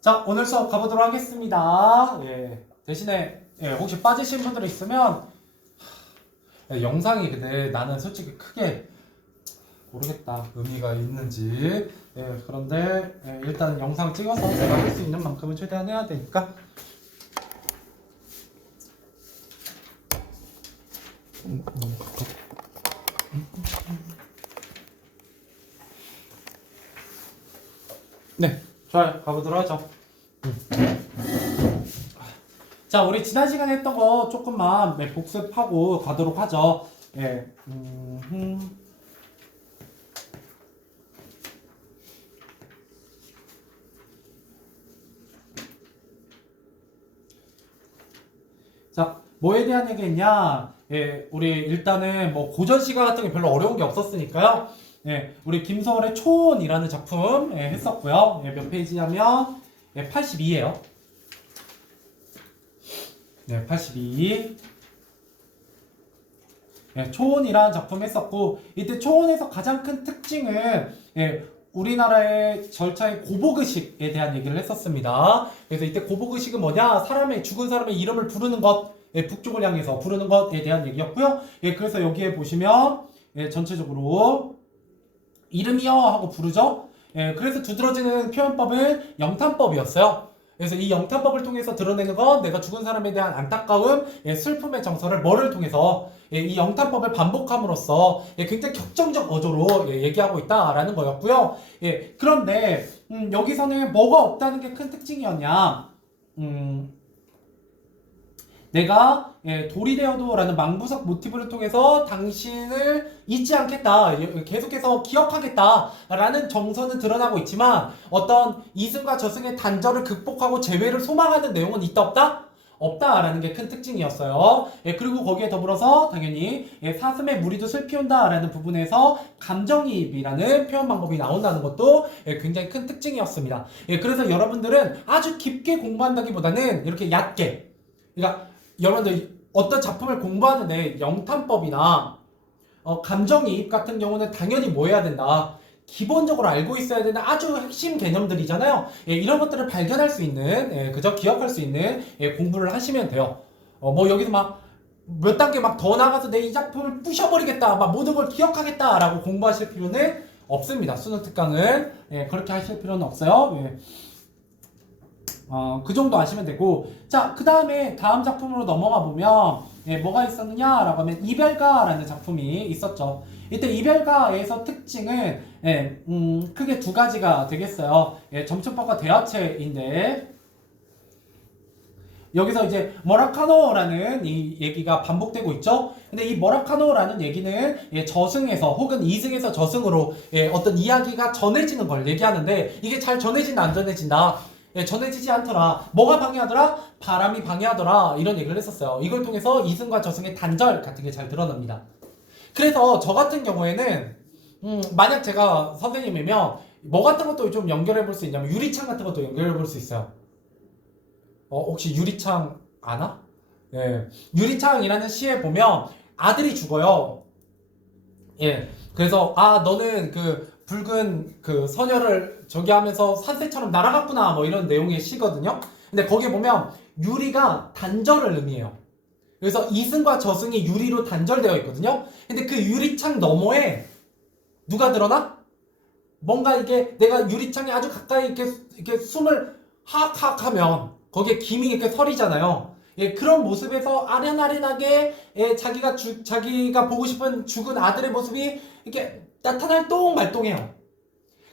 자, 오늘 수업 가보도록 하겠습니다. 대신에 혹시 빠지신 분들 있으면 영상이 근데 나는 솔직히 크게 모르겠다. 의미가 있는지. 그런데 일단 영상 찍어서 제가 할 수 있는 만큼은 최대한 해야 되니까. 네, 좋아요. 가보도록 하죠. 자, 우리 지난 시간에 했던 거 조금만 복습하고 가도록 하죠. 예. 자, 뭐에 대한 얘기했냐? 우리 일단은 뭐 고전 시가 같은 게 별로 어려운 게 없었으니까요. 우리 김서울의 초혼이라는 작품 했었고요. 몇 페이지냐면 82예요. 82. 초혼이라는 작품 했었고, 이때 초혼에서 가장 큰 특징은 우리나라의 절차의 고복의식에 대한 얘기를 했었습니다. 그래서 이때 고복의식은 뭐냐? 죽은 사람의 이름을 부르는 것, 북쪽을 향해서 부르는 것에 대한 얘기였고요. 그래서 여기에 보시면 전체적으로 이름이여 하고 부르죠. 그래서 두드러지는 표현법은 영탄법이었어요. 그래서 이 영탄법을 통해서 드러내는 건 내가 죽은 사람에 대한 안타까움, 슬픔의 정서를 뭐를 통해서 이 영탄법을 반복함으로써 굉장히 격정적 어조로 얘기하고 있다라는 거였고요. 그런데 여기서는 뭐가 없다는 게 큰 특징이었냐? 내가 돌이 되어도라는 망부석 모티브를 통해서 당신을 잊지 않겠다, 계속해서 기억하겠다라는 정서는 드러나고 있지만 어떤 이승과 저승의 단절을 극복하고 재회를 소망하는 내용은 있다 없다? 없다라는 게 큰 특징이었어요. 그리고 거기에 더불어서 당연히 사슴의 무리도 슬피 온다라는 부분에서 감정이입이라는 표현 방법이 나온다는 것도 굉장히 큰 특징이었습니다. 그래서 여러분들은 아주 깊게 공부한다기보다는 이렇게 얕게, 그러니까 여러분들 어떤 작품을 공부하는데 영탄법이나 감정이입 같은 경우는 당연히 뭐 해야 된다? 기본적으로 알고 있어야 되는 아주 핵심 개념들이잖아요. 이런 것들을 발견할 수 있는, 그저 기억할 수 있는 공부를 하시면 돼요. 뭐 여기서 막 몇 단계 막 더 나가서 내 이 작품을 부셔버리겠다, 막 모든 걸 기억하겠다라고 공부하실 필요는 없습니다. 수능 특강은 그렇게 하실 필요는 없어요. 그 정도 아시면 되고, 자, 그 다음에 다음 작품으로 넘어가 보면 뭐가 있었느냐라고 하면 이별가라는 작품이 있었죠. 이때 이별가에서 특징은 크게 두 가지가 되겠어요. 점층법과 대화체인데, 여기서 이제 머라카노라는 이 얘기가 반복되고 있죠. 근데 이 머라카노라는 얘기는 저승에서 혹은 이승에서 저승으로 어떤 이야기가 전해지는 걸 얘기하는데, 이게 잘 전해진다 안 전해진다? 전해지지 않더라. 뭐가 방해하더라? 바람이 방해하더라. 이런 얘기를 했었어요. 이걸 통해서 이승과 저승의 단절 같은 게 잘 드러납니다. 그래서 저 같은 경우에는 만약 제가 선생님이면 뭐 같은 것도 좀 연결해 볼 수 있냐면 유리창 같은 것도 연결해 볼 수 있어요. 혹시 유리창 아나? 유리창이라는 시에 보면 아들이 죽어요. 그래서 너는 그 붉은 그 서녀를 저기 하면서 산새처럼 날아갔구나, 뭐 이런 내용의 시거든요. 근데 거기에 보면 유리가 단절을 의미해요. 그래서 이승과 저승이 유리로 단절되어 있거든요. 근데 그 유리창 너머에 누가 드러나? 뭔가 이게 내가 유리창에 아주 가까이 이렇게 숨을 하악하악 하면 거기에 김이 이렇게 서리잖아요. 그런 모습에서 아련아련하게 자기가 보고 싶은 죽은 아들의 모습이 이렇게 나타날 똥말똥해요.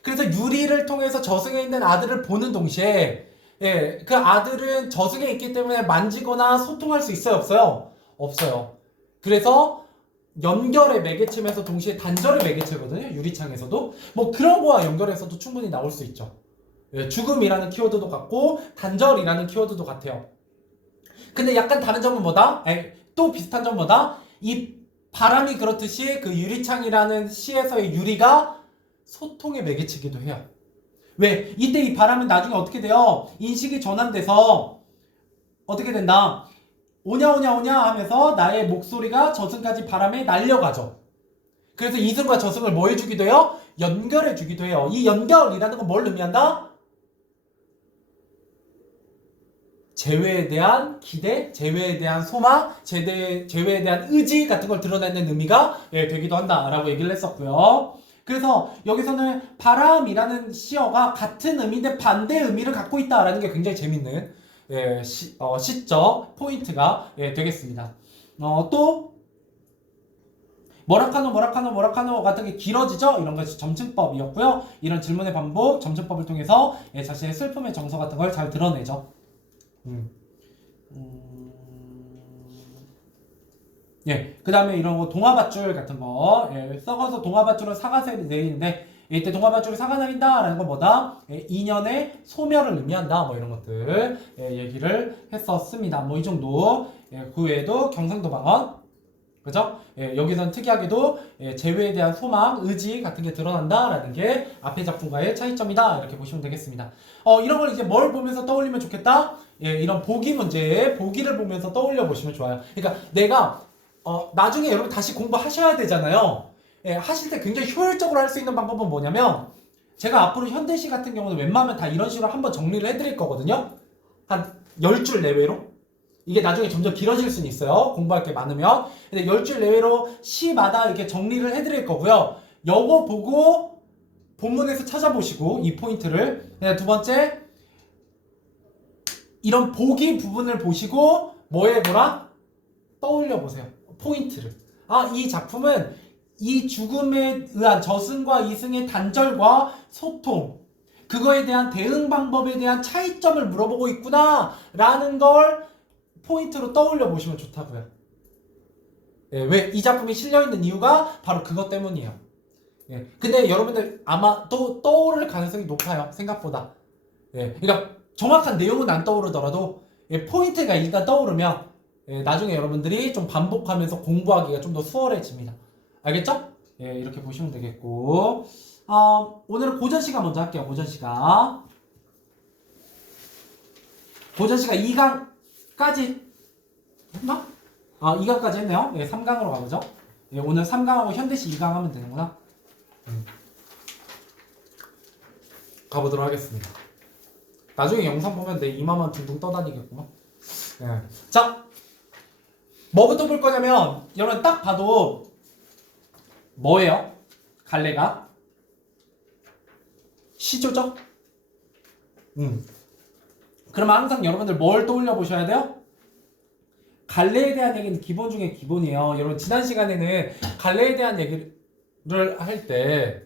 그래서 유리를 통해서 저승에 있는 아들을 보는 동시에 그 아들은 저승에 있기 때문에 만지거나 소통할 수 있어요, 없어요? 없어요. 그래서 연결의 매개체면서 동시에 단절의 매개체거든요, 유리창에서도. 뭐 그런 거와 연결해서도 충분히 나올 수 있죠. 죽음이라는 키워드도 같고 단절이라는 키워드도 같아요. 근데 약간 다른 점은 뭐다? 또 비슷한 점은 뭐다? 이 바람이 그렇듯이 그 유리창이라는 시에서의 유리가 소통의 매개체이기도 해요. 왜? 이때 이 바람은 나중에 어떻게 돼요? 인식이 전환돼서 어떻게 된다? 오냐 오냐 오냐 하면서 나의 목소리가 저승까지 바람에 날려가죠. 그래서 이승과 저승을 뭐 해주기도 해요? 연결해주기도 해요. 이 연결이라는 건 뭘 의미한다? 재회에 대한 기대, 재회에 대한 소망, 재회에 대한 의지 같은 걸 드러내는 의미가 되기도 한다라고 얘기를 했었고요. 그래서 여기서는 바람이라는 시어가 같은 의미인데 반대 의미를 갖고 있다라는 게 굉장히 재밌는 시적 포인트가 되겠습니다. 또 뭐라카노 같은 게 길어지죠? 이런 것이 점층법이었고요. 이런 질문의 반복, 점층법을 통해서 자신의 슬픔의 정서 같은 걸 잘 드러내죠. 그 다음에 이런 거 동화밧줄 같은 거 썩어서 동화밧줄은 사과색이 내리는데 이때 동화밧줄이 사과 내린다 라는 건 뭐다? 인연의 소멸을 의미한다 뭐 이런 것들 얘기를 했었습니다. 뭐 이 정도. 그 외에도 경상도 방언, 그죠? 여기선 특이하게도 재회에 대한 소망, 의지 같은 게 드러난다라는 게 앞의 작품과의 차이점이다 이렇게 보시면 되겠습니다. 이런 걸 이제 뭘 보면서 떠올리면 좋겠다? 이런 보기 문제, 보기를 보면서 떠올려 보시면 좋아요. 그러니까 내가 나중에 여러분 다시 공부하셔야 되잖아요. 하실 때 굉장히 효율적으로 할 수 있는 방법은 뭐냐면 제가 앞으로 현대시 같은 경우는 웬만하면 다 이런 식으로 한번 정리를 해드릴 거거든요. 한 10줄 내외로. 이게 나중에 점점 길어질 수는 있어요. 공부할 게 많으면. 근데 10줄 내외로 시마다 이렇게 정리를 해드릴 거고요. 요거 보고 본문에서 찾아보시고 이 포인트를. 두 번째, 이런 보기 부분을 보시고 뭐라? 떠올려 보세요. 포인트를. 이 작품은 이 죽음에 의한 저승과 이승의 단절과 소통, 그거에 대한 대응 방법에 대한 차이점을 물어보고 있구나 라는 걸 포인트로 떠올려 보시면 좋다고요. 왜 이 작품이 실려있는 이유가 바로 그것 때문이에요. 근데 여러분들 아마 또 떠오를 가능성이 높아요. 생각보다. 그러니까 정확한 내용은 안 떠오르더라도 포인트가 일단 떠오르면 나중에 여러분들이 좀 반복하면서 공부하기가 좀 더 수월해집니다. 알겠죠? 이렇게 보시면 되겠고, 오늘은 고전시가 먼저 할게요. 고전시가 2강까지 했나? 2강까지 했네요. 3강으로 가보죠. 오늘 3강하고 현대시 2강 하면 되는구나. 가보도록 하겠습니다. 나중에 영상 보면 내 이마만 둥둥 떠다니겠구만. 자, 뭐부터 볼 거냐면 여러분 딱 봐도 뭐예요? 갈래가 시조죠? 그러면 항상 여러분들 뭘 떠올려 보셔야 돼요? 갈래에 대한 얘기는 기본 중에 기본이에요. 여러분 지난 시간에는 갈래에 대한 얘기를 할 때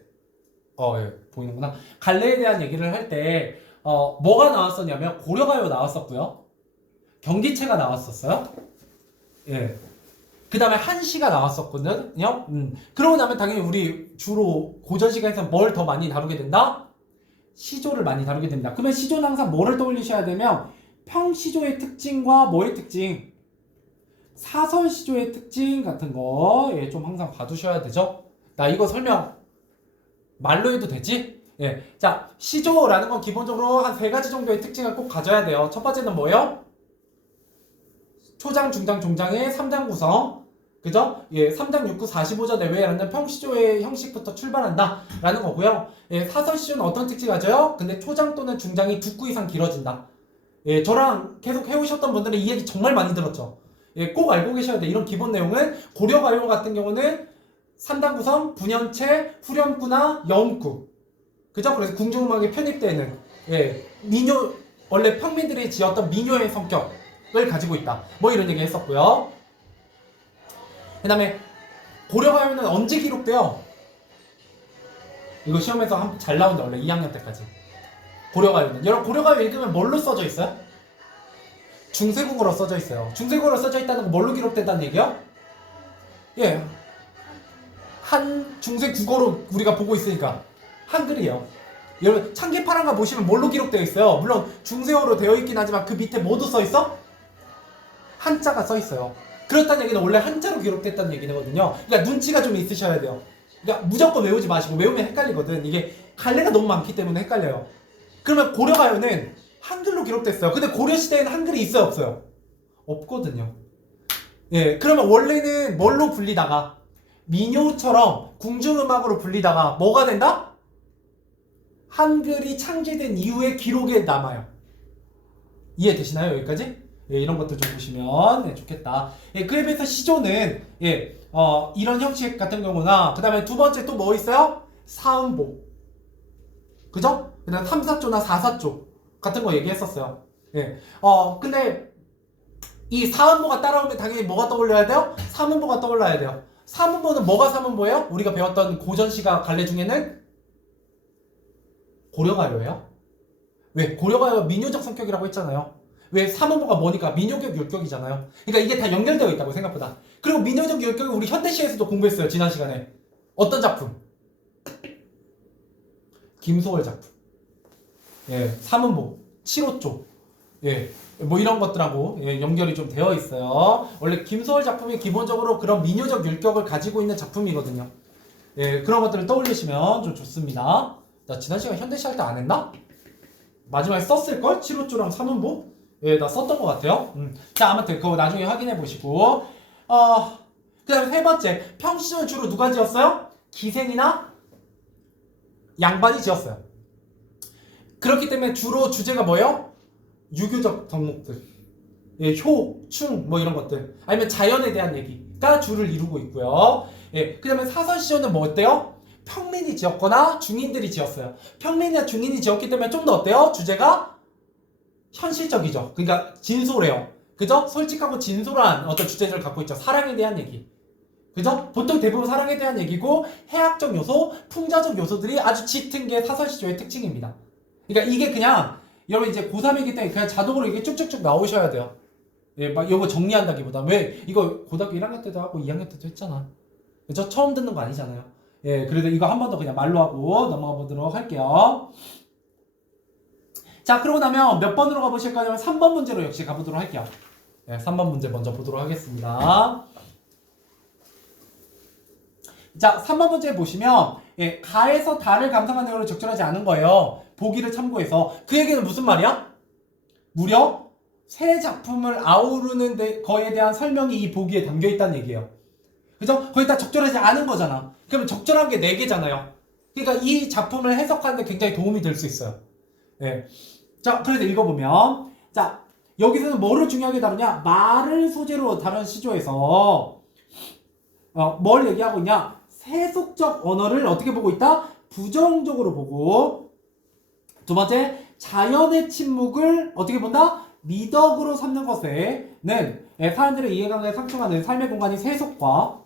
보이는구나. 갈래에 대한 얘기를 할 때 뭐가 나왔었냐면 고려가요 나왔었고요. 경기체가 나왔었어요. 그 다음에 한시가 나왔었거든요. 그러고 나면 당연히 우리 주로 고전 시간에서 뭘 더 많이 다루게 된다? 시조를 많이 다루게 됩니다. 그러면 시조는 항상 뭐를 떠올리셔야 되면 평시조의 특징과 뭐의 특징? 사설시조의 특징 같은 거 좀 항상 봐두셔야 되죠. 나 이거 설명 말로 해도 되지? 자, 시조라는 건 기본적으로 한 3가지 정도의 특징을 꼭 가져야 돼요. 첫 번째는 뭐예요? 초장, 중장, 종장의 3장 구성. 그죠? 3장 6구 45저 내외라는 평시조의 형식부터 출발한다 라는 거고요. 사설시조는 어떤 특징이 가져요? 근데 초장 또는 중장이 2구 이상 길어진다. 저랑 계속 해오셨던 분들은 이 얘기 정말 많이 들었죠. 꼭 알고 계셔야 돼요. 이런 기본 내용은 고려가요 같은 경우는 3단 구성, 분연체, 후렴구나 여음구. 그죠? 그래서 궁중음악에 편입되는 민요, 원래 평민들이 지었던 민요의 성격을 가지고 있다. 뭐 이런 얘기 했었고요. 그 다음에 고려가요는 언제 기록돼요? 이거 시험에서 잘 나온다. 원래 2학년 때까지. 고려가요는. 여러분 고려가요 읽으면 뭘로 써져 있어요? 중세국어로 써져 있어요. 중세국어로 써져 있다는 건 뭘로 기록된다는 얘기요? 한 중세 국어로 우리가 보고 있으니까 한글이에요. 여러분 창기파랑가 보시면 뭘로 기록되어 있어요? 물론 중세어로 되어 있긴 하지만 그 밑에 뭐도 써 있어? 한자가 써 있어요. 그렇다는 얘기는 원래 한자로 기록됐다는 얘기거든요. 그러니까 눈치가 좀 있으셔야 돼요. 그러니까 무조건 외우지 마시고 외우면 헷갈리거든. 이게 갈래가 너무 많기 때문에 헷갈려요. 그러면 고려가요는 한글로 기록됐어요. 근데 고려시대에는 한글이 있어요, 없어요? 없거든요. 그러면 원래는 뭘로 불리다가 민요처럼 궁중음악으로 불리다가 뭐가 된다? 한글이 창제된 이후에 기록에 남아요. 이해되시나요? 여기까지? 예, 이런 것들 좀 보시면 좋겠다. 예, 그에 비해서 시조는 이런 형식 같은 경우나 그 다음에 두 번째 또 뭐 있어요? 사음보. 그죠? 그 다음 3, 4조나 4, 4조 같은 거 얘기했었어요. 예. 근데 이 사음보가 따라오면 당연히 뭐가 떠올려야 돼요? 삼음보가 떠올라야 돼요. 삼음보는 뭐가 삼음보예요? 우리가 배웠던 고전시가 갈래 중에는 고려가요예요. 왜? 고려가요가 민요적 성격이라고 했잖아요. 왜? 삼음보가 뭐니까 민요격 율격이잖아요. 그러니까 이게 다 연결되어 있다고 생각보다. 그리고 민요적 율격은 우리 현대시에서도 공부했어요. 지난 시간에. 어떤 작품? 김소월 작품. 예, 삼음보, 7호조. 예, 뭐 이런 것들하고 연결이 좀 되어 있어요. 원래 김소월 작품이 기본적으로 그런 민요적 율격을 가지고 있는 작품이거든요. 예, 그런 것들을 떠올리시면 좀 좋습니다. 나 지난 시간 현대시 할 때 안 했나? 마지막에 썼을걸? 7호조랑 삼음보? 예, 나 썼던 것 같아요. 자, 아무튼 그거 나중에 확인해 보시고 그 다음에 세 번째, 평시조는 주로 누가 지었어요? 기생이나 양반이 지었어요. 그렇기 때문에 주로 주제가 뭐예요? 유교적 덕목들, 예, 효, 충, 뭐 이런 것들, 아니면 자연에 대한 얘기가 주를 이루고 있고요. 예, 그 다음에 사선시조는 뭐 어때요? 평민이 지었거나 중인들이 지었어요. 평민이나 중인이 지었기 때문에 좀 더 어때요? 주제가 현실적이죠. 그러니까 진솔해요. 그죠? 솔직하고 진솔한 어떤 주제를 갖고 있죠. 사랑에 대한 얘기. 그죠? 보통 대부분 사랑에 대한 얘기고 해학적 요소, 풍자적 요소들이 아주 짙은 게 사선시조의 특징입니다. 그러니까 이게 그냥 여러분 이제 고3이기 때문에 그냥 자동으로 이게 쭉쭉쭉 나오셔야 돼요. 예, 막 이거 정리한다기보다. 왜? 이거 고등학교 1학년 때도 하고 2학년 때도 했잖아. 그죠? 처음 듣는 거 아니잖아요. 예, 그래도 이거 한 번 더 그냥 말로 하고 넘어가 보도록 할게요. 자, 그러고 나면 몇 번으로 가보실 거냐면 3번 문제로 역시 가보도록 할게요. 예, 3번 문제 먼저 보도록 하겠습니다. 자, 3번 문제 보시면 예, 가에서 다를 감상하는 내용을 적절하지 않은 거예요. 보기를 참고해서. 그 얘기는 무슨 말이야? 무려 새 작품을 아우르는 거에 대한 설명이 이 보기에 담겨 있다는 얘기예요. 그죠? 거의 다 적절하지 않은 거잖아. 그러면 적절한 게 4개잖아요. 그러니까 이 작품을 해석하는 데 굉장히 도움이 될 수 있어요. 예. 자, 그래서 읽어보면 자, 여기서는 뭐를 중요하게 다루냐? 말을 소재로 다룬 시조에서 뭘 얘기하고 있냐? 세속적 언어를 어떻게 보고 있다? 부정적으로 보고, 두 번째, 자연의 침묵을 어떻게 본다? 미덕으로 삼는 것에는 사람들의 이해관계에 상충하는 삶의 공간이 세속과,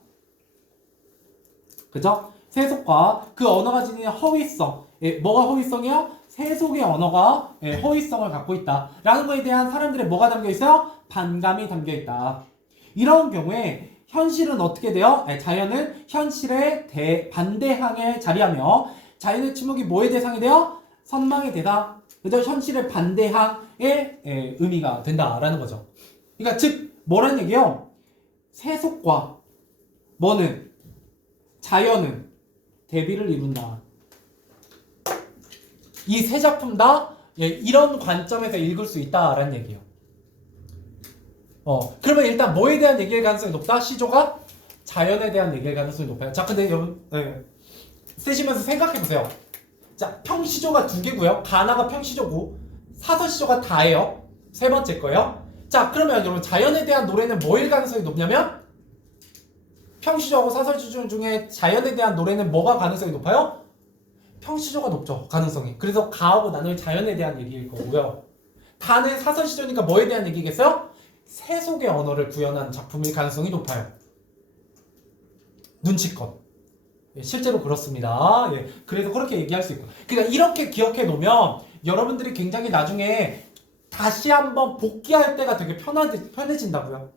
그죠? 세속과 그 언어가 지니는 허위성, 뭐가 허위성이야? 세속의 언어가 허위성을 갖고 있다 라는 거에 대한 사람들의 뭐가 담겨 있어요? 반감이 담겨 있다. 이런 경우에 현실은 어떻게 돼요? 자연은 현실의 반대항에 자리하며, 자연의 침묵이 뭐의 대상이 돼요? 선망의 대상. 그죠? 현실의 반대항의 의미가 된다라는 거죠. 그러니까 즉 뭐라는 얘기예요? 세속과 뭐는? 자연은 대비를 이룬다. 이 세 작품 다 이런 관점에서 읽을 수 있다라는 얘기예요. 그러면 일단 뭐에 대한 얘기일 가능성이 높다? 시조가 자연에 대한 얘기일 가능성이 높아요. 자, 근데 여러분 쓰시면서 생각해보세요. 자, 평시조가 2개고요. 가나가 평시조고 사서시조가 다예요. 세 번째 거예요. 자, 그러면 여러분 자연에 대한 노래는 뭐일 가능성이 높냐면 평시조하고 사서시조 중에 자연에 대한 노래는 뭐가 가능성이 높아요? 평시조가 높죠. 가능성이. 그래서 가하고 나는 자연에 대한 얘기일 거고요. 다는 사서시조니까 뭐에 대한 얘기겠어요? 세속의 언어를 구현한 작품일 가능성이 높아요. 눈치껏. 실제로 그렇습니다. 그래서 그렇게 얘기할 수 있고. 그러니까 이렇게 기억해 놓으면 여러분들이 굉장히 나중에 다시 한번 복귀할 때가 되게 편해진다고요.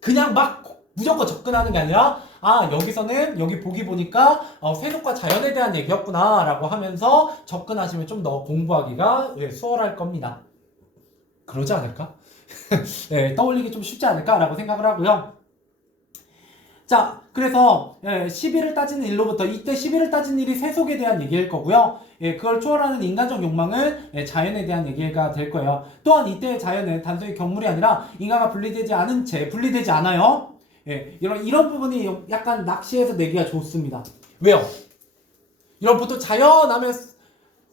그냥 막 무조건 접근하는 게 아니라 여기서는 여기 보기 보니까 세속과 자연에 대한 얘기였구나 라고 하면서 접근하시면 좀 더 공부하기가 수월할 겁니다. 그러지 않을까? 떠올리기 좀 쉽지 않을까라고 생각을 하고요. 자, 그래서 시비를 따지는 일로부터 이때 시비를 따지는 일이 세속에 대한 얘기일 거고요. 그걸 초월하는 인간적 욕망은 자연에 대한 얘기가 될 거예요. 또한 이때의 자연은 단순히 경물이 아니라 인간과 분리되지 않아요. 이런 부분이 약간 낚시해서 내기가 좋습니다. 왜요? 여러분 보통 자연 하면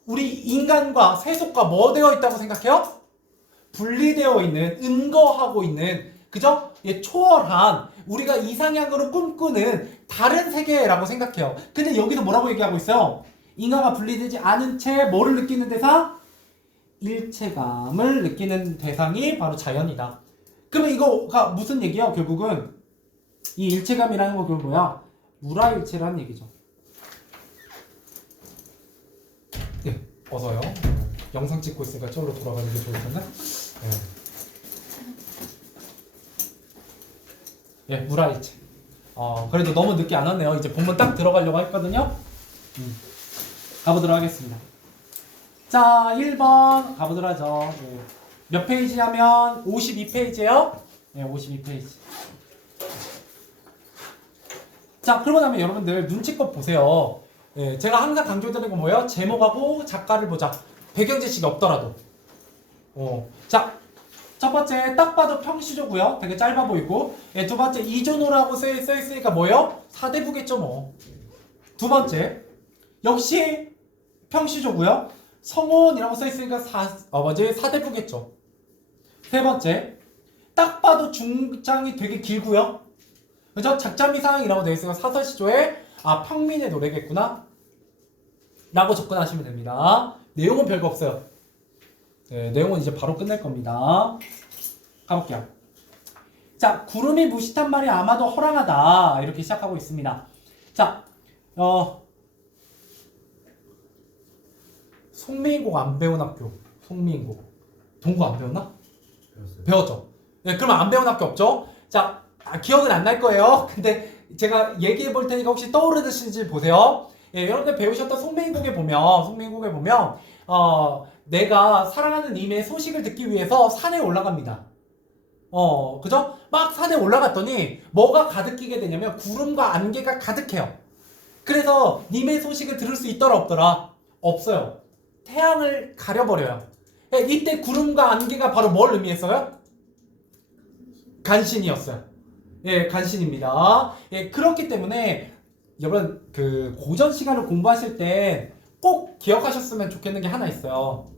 우리 인간과 세속과 뭐 되어 있다고 생각해요? 분리되어 있는, 은거하고 있는, 그죠? 예, 초월한, 우리가 이상향으로 꿈꾸는 다른 세계라고 생각해요. 근데 여기서 뭐라고 얘기하고 있어요? 인과가 분리되지 않은 채 뭐를 느끼는 대상? 일체감을 느끼는 대상이 바로 자연이다. 그러면 이거가 무슨 얘기야? 결국은 이 일체감이라는 거 결국 뭐야? 무라일체라는 얘기죠. 네, 어서요. 영상 찍고 있으니까 저로 돌아가는 게 좋을 텐데. 예, 무라일체. 그래도 너무 늦게 안 왔네요. 이제 본문 딱 들어가려고 했거든요. 가보도록 하겠습니다. 자, 1번 가보도록 하죠. 예. 몇 페이지 하면 52페이지예요. 예, 52페이지. 자, 그러고 나면 여러분들 눈치껏 보세요. 예, 제가 항상 강조드리는 건 뭐예요? 제목하고 작가를 보자. 배경 지식이 없더라도. 자, 첫 번째 딱 봐도 평시조고요. 되게 짧아 보이고. 예, 두 번째 이존호라고 써 있으니까 뭐예요? 사대부겠죠 뭐. 두 번째 역시 평시조고요. 성혼이라고 써 있으니까 사대부겠죠. 세 번째 딱 봐도 중장이 되게 길고요. 그죠? 작자미상이라고 되어 있으니까 사설시조의 평민의 노래겠구나 라고 접근하시면 됩니다. 내용은 별거 없어요. 네, 내용은 이제 바로 끝낼 겁니다. 가볼게요. 자, 구름이 무심한 말이 아마도 허랑하다 이렇게 시작하고 있습니다. 자, 송민국 안 배운 학교. 송민국 동구 안 배웠나? 배웠죠. 네, 그러면 안 배운 학교 없죠? 자, 기억은 안 날 거예요. 근데 제가 얘기해 볼 테니까 혹시 떠오르시는지 보세요. 예, 여러분들 배우셨던 송민국에 보면 내가 사랑하는 님의 소식을 듣기 위해서 산에 올라갑니다. 그죠? 막 산에 올라갔더니 뭐가 가득 끼게 되냐면 구름과 안개가 가득해요. 그래서 님의 소식을 들을 수 있더라 없더라? 없어요. 태양을 가려버려요. 예, 이때 구름과 안개가 바로 뭘 의미했어요? 간신이었어요. 예, 간신입니다. 예, 그렇기 때문에 여러분 그 고전 시간을 공부하실 때 꼭 기억하셨으면 좋겠는 게 하나 있어요.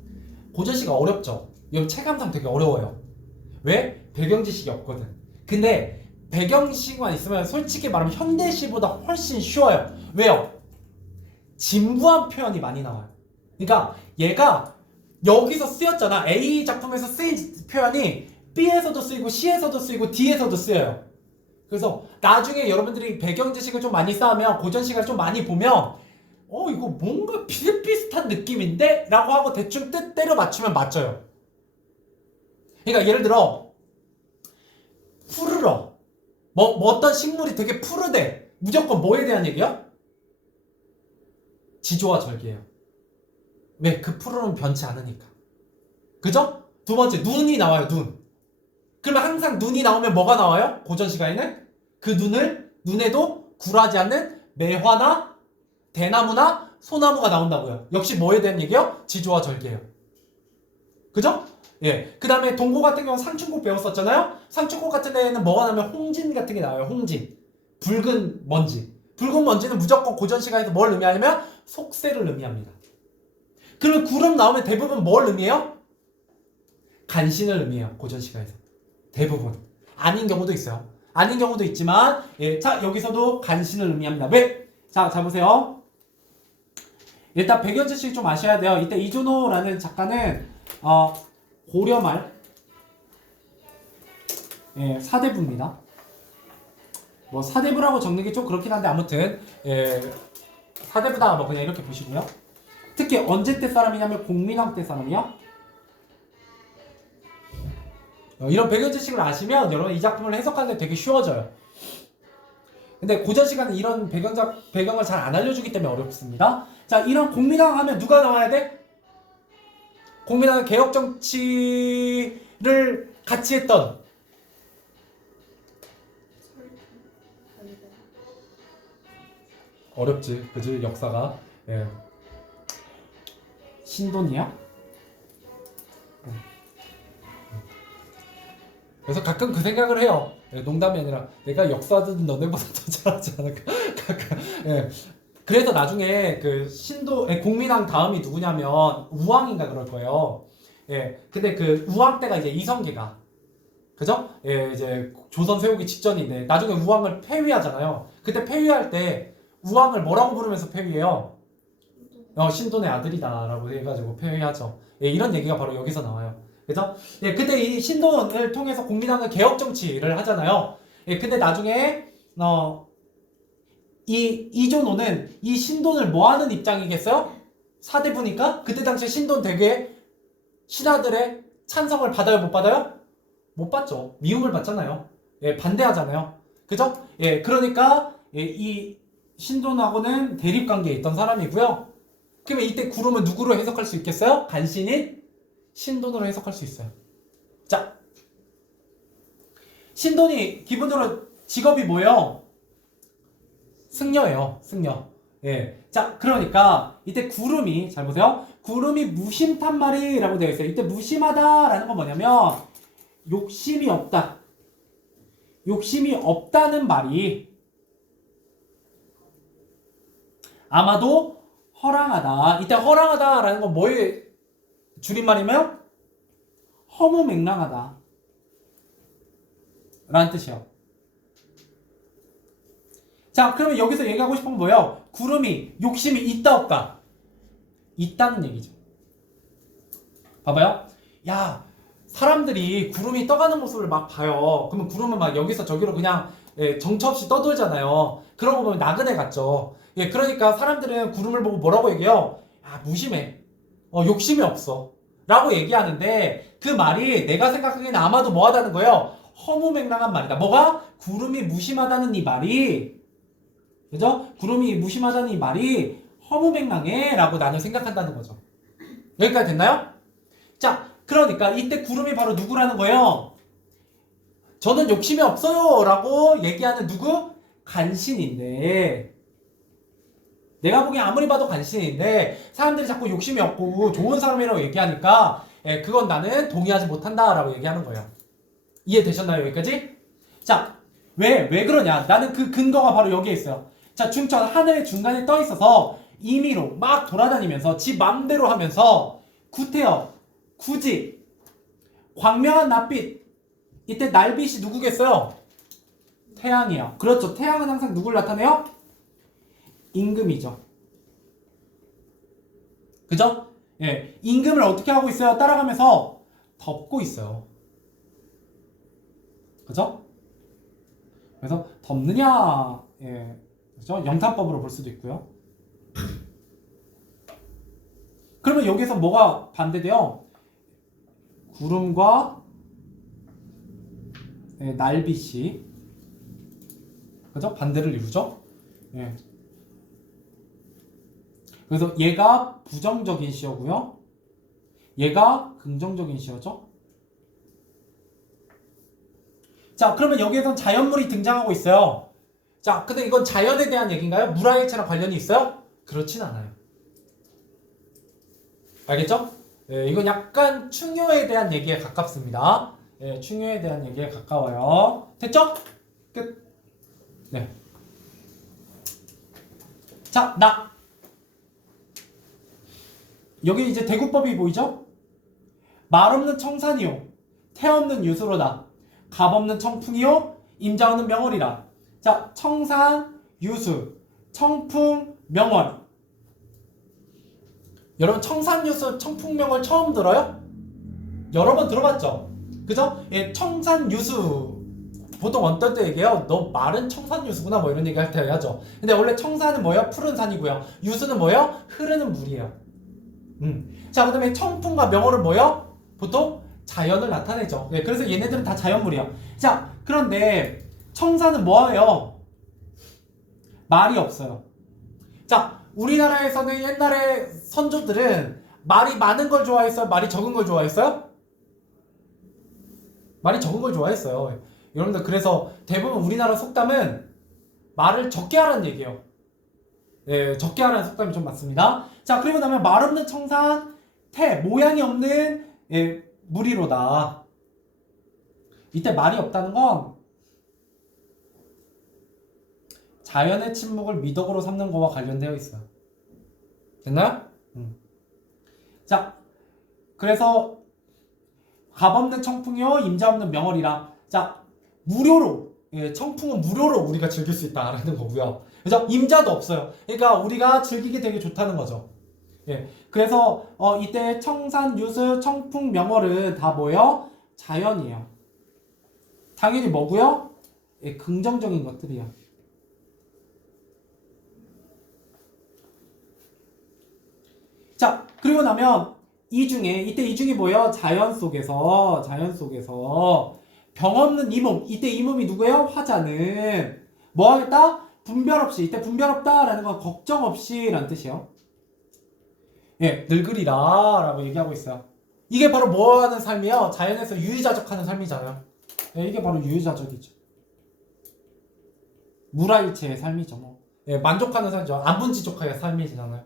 고전 시가 어렵죠. 여러분 체감상 되게 어려워요. 왜? 배경 지식이 없거든. 근데 배경 지식만 있으면 솔직히 말하면 현대시보다 훨씬 쉬워요. 왜요? 진부한 표현이 많이 나와요. 그러니까 얘가 여기서 쓰였잖아. A 작품에서 쓰인 표현이 B에서도 쓰이고 C에서도 쓰이고 D에서도 쓰여요. 그래서 나중에 여러분들이 배경 지식을 좀 많이 쌓으면 고전 시간을 좀 많이 보면 이거 뭔가 비슷비슷한 느낌인데? 라고 하고 대충 뜻 때려 맞추면 맞져요. 그러니까 예를 들어 푸르러 어떤 식물이 되게 푸르대. 무조건 뭐에 대한 얘기야? 지조와 절개예요. 왜? 그 푸르는 변치 않으니까. 그죠? 두 번째 눈이 나와요. 눈. 그러면 항상 눈이 나오면 뭐가 나와요? 고전 시간에는 그 눈에도 굴하지 않는 매화나 대나무나 소나무가 나온다고요. 역시 뭐에 대한 얘기요? 지조와 절개예요. 그죠? 예. 그 다음에 동고 같은 경우 상춘곡 배웠었잖아요. 상춘곡 같은 데에는 뭐가 나면 홍진 같은 게 나와요. 홍진. 붉은 먼지. 붉은 먼지는 무조건 고전 시간에서 뭘 의미하냐면 속세를 의미합니다. 그러면 구름 나오면 대부분 뭘 의미해요? 간신을 의미해요. 고전 시간에서. 대부분. 아닌 경우도 있어요. 아닌 경우도 있지만, 예, 자, 여기서도 간신을 의미합니다. 왜? 자, 자, 보세요. 일단 배경 지식 좀 아셔야 돼요. 이때 이준호라는 작가는, 고려말, 예, 사대부입니다. 뭐, 사대부라고 적는 게 좀 그렇긴 한데, 아무튼, 예, 사대부다, 뭐, 그냥 이렇게 보시고요. 특히 언제 때 사람이냐면, 공민왕 때 사람이요. 이런 배경 지식을 아시면 여러분 이 작품을 해석하는 데 되게 쉬워져요. 근데 고전 시간은 이런 배경을 잘 안 알려주기 때문에 어렵습니다. 자, 이런 공민왕 하면 누가 나와야 돼? 공민왕은 개혁 정치를 같이 했던 어렵지, 그지? 역사가. 예. 신돈이야? 그래서 가끔 그 생각을 해요. 예, 농담이 아니라 내가 역사든 너네보다 더 잘하지 않을까. 가끔. 예. 그래서 나중에 그 공민왕 다음이 누구냐면 우왕인가 그럴 거예요. 예, 근데 그 우왕 때가 이제 이성계가, 그죠? 예, 이제 조선 세우기 직전인데 나중에 우왕을 폐위하잖아요. 그때 폐위할 때 우왕을 뭐라고 부르면서 폐위해요? 신돈의 아들이다라고 해가지고 폐위하죠. 예, 이런 얘기가 바로 여기서 나와요. 그죠? 예, 그때 이 신돈을 통해서 국민당은 개혁 정치를 하잖아요. 예, 근데 나중에 이 이존호는 이 신돈을 뭐 하는 입장이겠어요? 사대부니까 그때 당시에 신돈 되게 신하들의 찬성을 받아요, 못 받아요? 못 받죠. 미움을 받잖아요. 예, 반대하잖아요. 그죠? 예, 그러니까 예, 이 신돈하고는 대립 관계에 있던 사람이고요. 그러면 이때 구름은 누구로 해석할 수 있겠어요? 간신인 신돈으로 해석할 수 있어요. 자, 신돈이 기본적으로 직업이 뭐예요? 승려예요. 승려. 예. 자, 그러니까 이때 구름이, 잘 보세요. 구름이 무심탄말이라고 되어 있어요. 이때 무심하다라는 건 뭐냐면 욕심이 없다. 욕심이 없다는 말이 아마도 허랑하다. 이때 허랑하다라는 건 뭐의 줄임말이면 허무맹랑하다 라는 뜻이에요. 자, 그러면 여기서 얘기하고 싶은 건 뭐예요? 구름이 욕심이 있다 없다? 있다는 얘기죠. 봐봐요. 야, 사람들이 구름이 떠가는 모습을 막 봐요. 그러면 구름은 막 여기서 저기로 그냥 정처 없이 떠돌잖아요. 그런 거 보면 나그네 같죠. 예, 그러니까 사람들은 구름을 보고 뭐라고 얘기해요? 아, 무심해. 욕심이 없어. 라고 얘기하는데 그 말이 내가 생각하기에는 아마도 뭐 하다는 거예요? 허무맹랑한 말이다. 뭐가? 구름이 무심하다는 이 말이, 그죠? 구름이 무심하다는 이 말이 허무맹랑해 라고 나는 생각한다는 거죠. 여기까지 됐나요? 자, 그러니까 이때 구름이 바로 누구라는 거예요? 저는 욕심이 없어요 라고 얘기하는 누구? 간신인데, 내가 보기엔 아무리 봐도 간신인데 사람들이 자꾸 욕심이 없고 좋은 사람이라고 얘기하니까 그건 나는 동의하지 못한다 라고 얘기하는 거예요. 이해되셨나요? 여기까지? 자, 왜 그러냐? 나는 그 근거가 바로 여기에 있어요. 자, 중천 하늘 중간에 떠 있어서 임의로 막 돌아다니면서 지 맘대로 하면서 구태여, 굳이 광명한 낯빛, 이때 날빛이 누구겠어요? 태양이에요. 그렇죠. 태양은 항상 누굴 나타내요? 임금이죠. 그죠? 예, 임금을 어떻게 하고 있어요? 따라가면서 덮고 있어요. 그죠? 그래서 덮느냐, 예, 그죠? 영탄법으로 볼 수도 있고요. 그러면 여기서 뭐가 반대돼요? 구름과 날빛이, 그죠? 반대를 이루죠. 예. 그래서 얘가 부정적인 시어고요. 얘가 긍정적인 시어죠. 자, 그러면 여기에선 자연물이 등장하고 있어요. 자, 근데 이건 자연에 대한 얘기인가요? 물화일체랑 관련이 있어요? 그렇진 않아요. 알겠죠? 예, 이건 약간 충효에 대한 얘기에 가깝습니다. 예, 충효에 대한 얘기에 가까워요. 됐죠? 끝. 네. 자, 나. 여기 이제 대구법이 보이죠? 말 없는 청산이요, 태 없는 유수로다. 갑 없는 청풍이요, 임자 없는 명월이라. 자, 청산, 유수, 청풍, 명월. 여러분 청산, 유수, 청풍, 명월 처음 들어요? 여러 번 들어봤죠? 그죠? 예, 청산, 유수. 보통 어떨 때 얘기해요? 너 말은 청산 유수구나 뭐 이런 얘기 할 때 하죠. 근데 원래 청산은 뭐예요? 푸른 산이고요. 유수는 뭐예요? 흐르는 물이에요. 자, 그 다음에 청풍과 명월은 뭐예요? 보통 자연을 나타내죠. 네, 그래서 얘네들은 다 자연물이에요. 자, 그런데 청산은 뭐예요? 말이 없어요. 자, 우리나라에서는 옛날에 선조들은 말이 많은 걸 좋아했어요? 말이 적은 걸 좋아했어요? 말이 적은 걸 좋아했어요. 여러분들, 그래서 대부분 우리나라 속담은 말을 적게 하라는 얘기예요. 네, 적게 하라는 속담이 좀 맞습니다. 자, 그리고 나면 말 없는 청산, 태, 모양이 없는 무리로다. 이때 말이 없다는 건 자연의 침묵을 미덕으로 삼는 것과 관련되어 있어요. 됐나요? 자, 그래서 값 없는 청풍이요 임자 없는 명월이라. 자, 무료로, 예, 청풍은 무료로 우리가 즐길 수 있다라는 거고요. 그죠? 임자도 없어요. 그러니까 우리가 즐기기 되게 좋다는 거죠. 예, 그래서 이때 청산, 유수, 청풍, 명월은 다 뭐예요? 자연이에요. 당연히 뭐고요? 예, 긍정적인 것들이에요. 자, 그리고 나면 이때 이 중에 뭐예요? 자연 속에서 병 없는 이 몸. 이때 이 몸이 누구예요? 화자는 뭐 하겠다? 분별 없이. 이때 분별 없다라는 건 걱정 없이라는 뜻이에요. 예, 늙으리라 라고 얘기하고 있어요. 이게 바로 뭐 하는 삶이에요? 자연에서 유유자적하는 삶이잖아요. 예, 이게 바로 유유자적이죠. 무라일체의 삶이죠. 뭐. 예, 만족하는 삶이죠. 안분지족하게 삶이잖아요.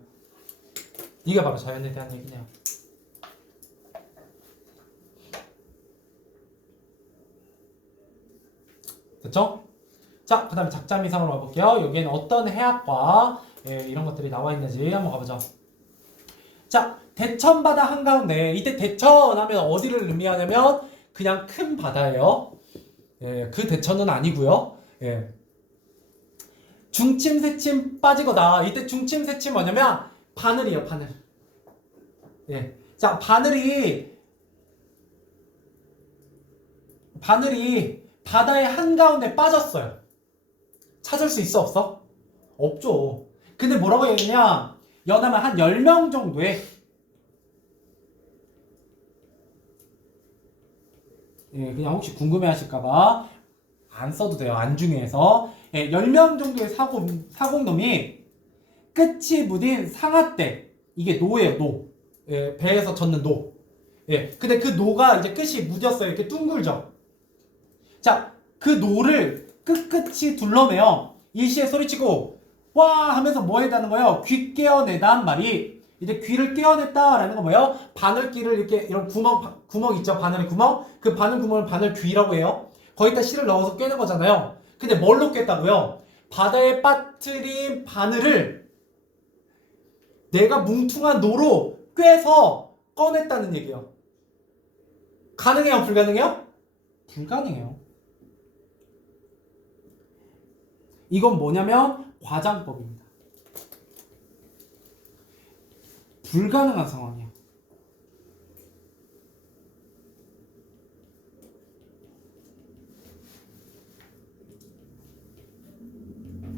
이게 바로 자연에 대한 얘기네요. 됐죠? 자, 그 다음에 작자미상으로 와볼게요. 여기에는 어떤 해학과 이런 것들이 나와 있는지 한번 가보죠. 자, 대천바다 한가운데, 이때 대천 하면 어디를 의미하냐면 그냥 큰 바다예요. 예, 그 대천은 아니고요. 예. 중침새침 빠지거다. 이때 중침새침 뭐냐면 바늘이에요, 바늘. 예. 자, 바늘이 바다의 한가운데 빠졌어요. 찾을 수 있어, 없어? 없죠. 근데 뭐라고 얘기했냐? 연하면 한 10명 정도의, 예, 그냥 혹시 궁금해 하실까봐 안 써도 돼요. 안중에서. 예, 10명 정도의 사공놈이 끝이 무딘 상아떼. 이게 노예요, 노. 예, 배에서 젓는 노. 예, 근데 그 노가 이제 끝이 무뎠어요. 이렇게 둥글죠. 자, 그 노를 끝끝이 둘러매요. 일시에 소리치고 와 하면서 뭐 했다는 거예요? 귀 깨어내단 말이. 이제 귀를 깨어냈다라는 건 뭐예요? 바늘귀를 이렇게 이런 구멍 있죠? 바늘의 구멍. 그 바늘 구멍을 바늘귀라고 해요. 거기다 실을 넣어서 꿰는 거잖아요. 근데 뭘로 꿰다고요? 바다에 빠뜨린 바늘을 내가 뭉퉁한 노로 꿰서 꺼냈다는 얘기예요. 가능해요? 불가능해요? 불가능해요. 이건 뭐냐면 과장법입니다. 불가능한 상황이야.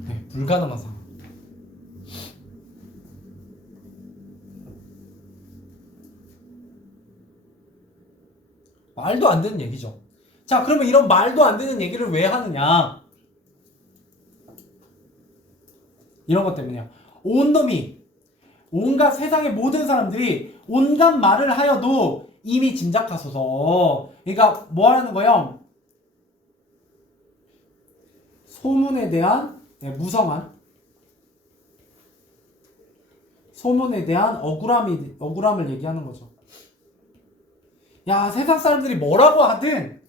네, 불가능한 상황. 말도 안 되는 얘기죠. 자, 그러면 이런 말도 안 되는 얘기를 왜 하느냐? 이런 것 때문이야. 온갖 세상의 모든 사람들이 온갖 말을 하여도 이미 짐작하소서. 그러니까 뭐 하는 거예요? 소문에 대한 소문에 대한 억울함을 얘기하는 거죠. 야, 세상 사람들이 뭐라고 하든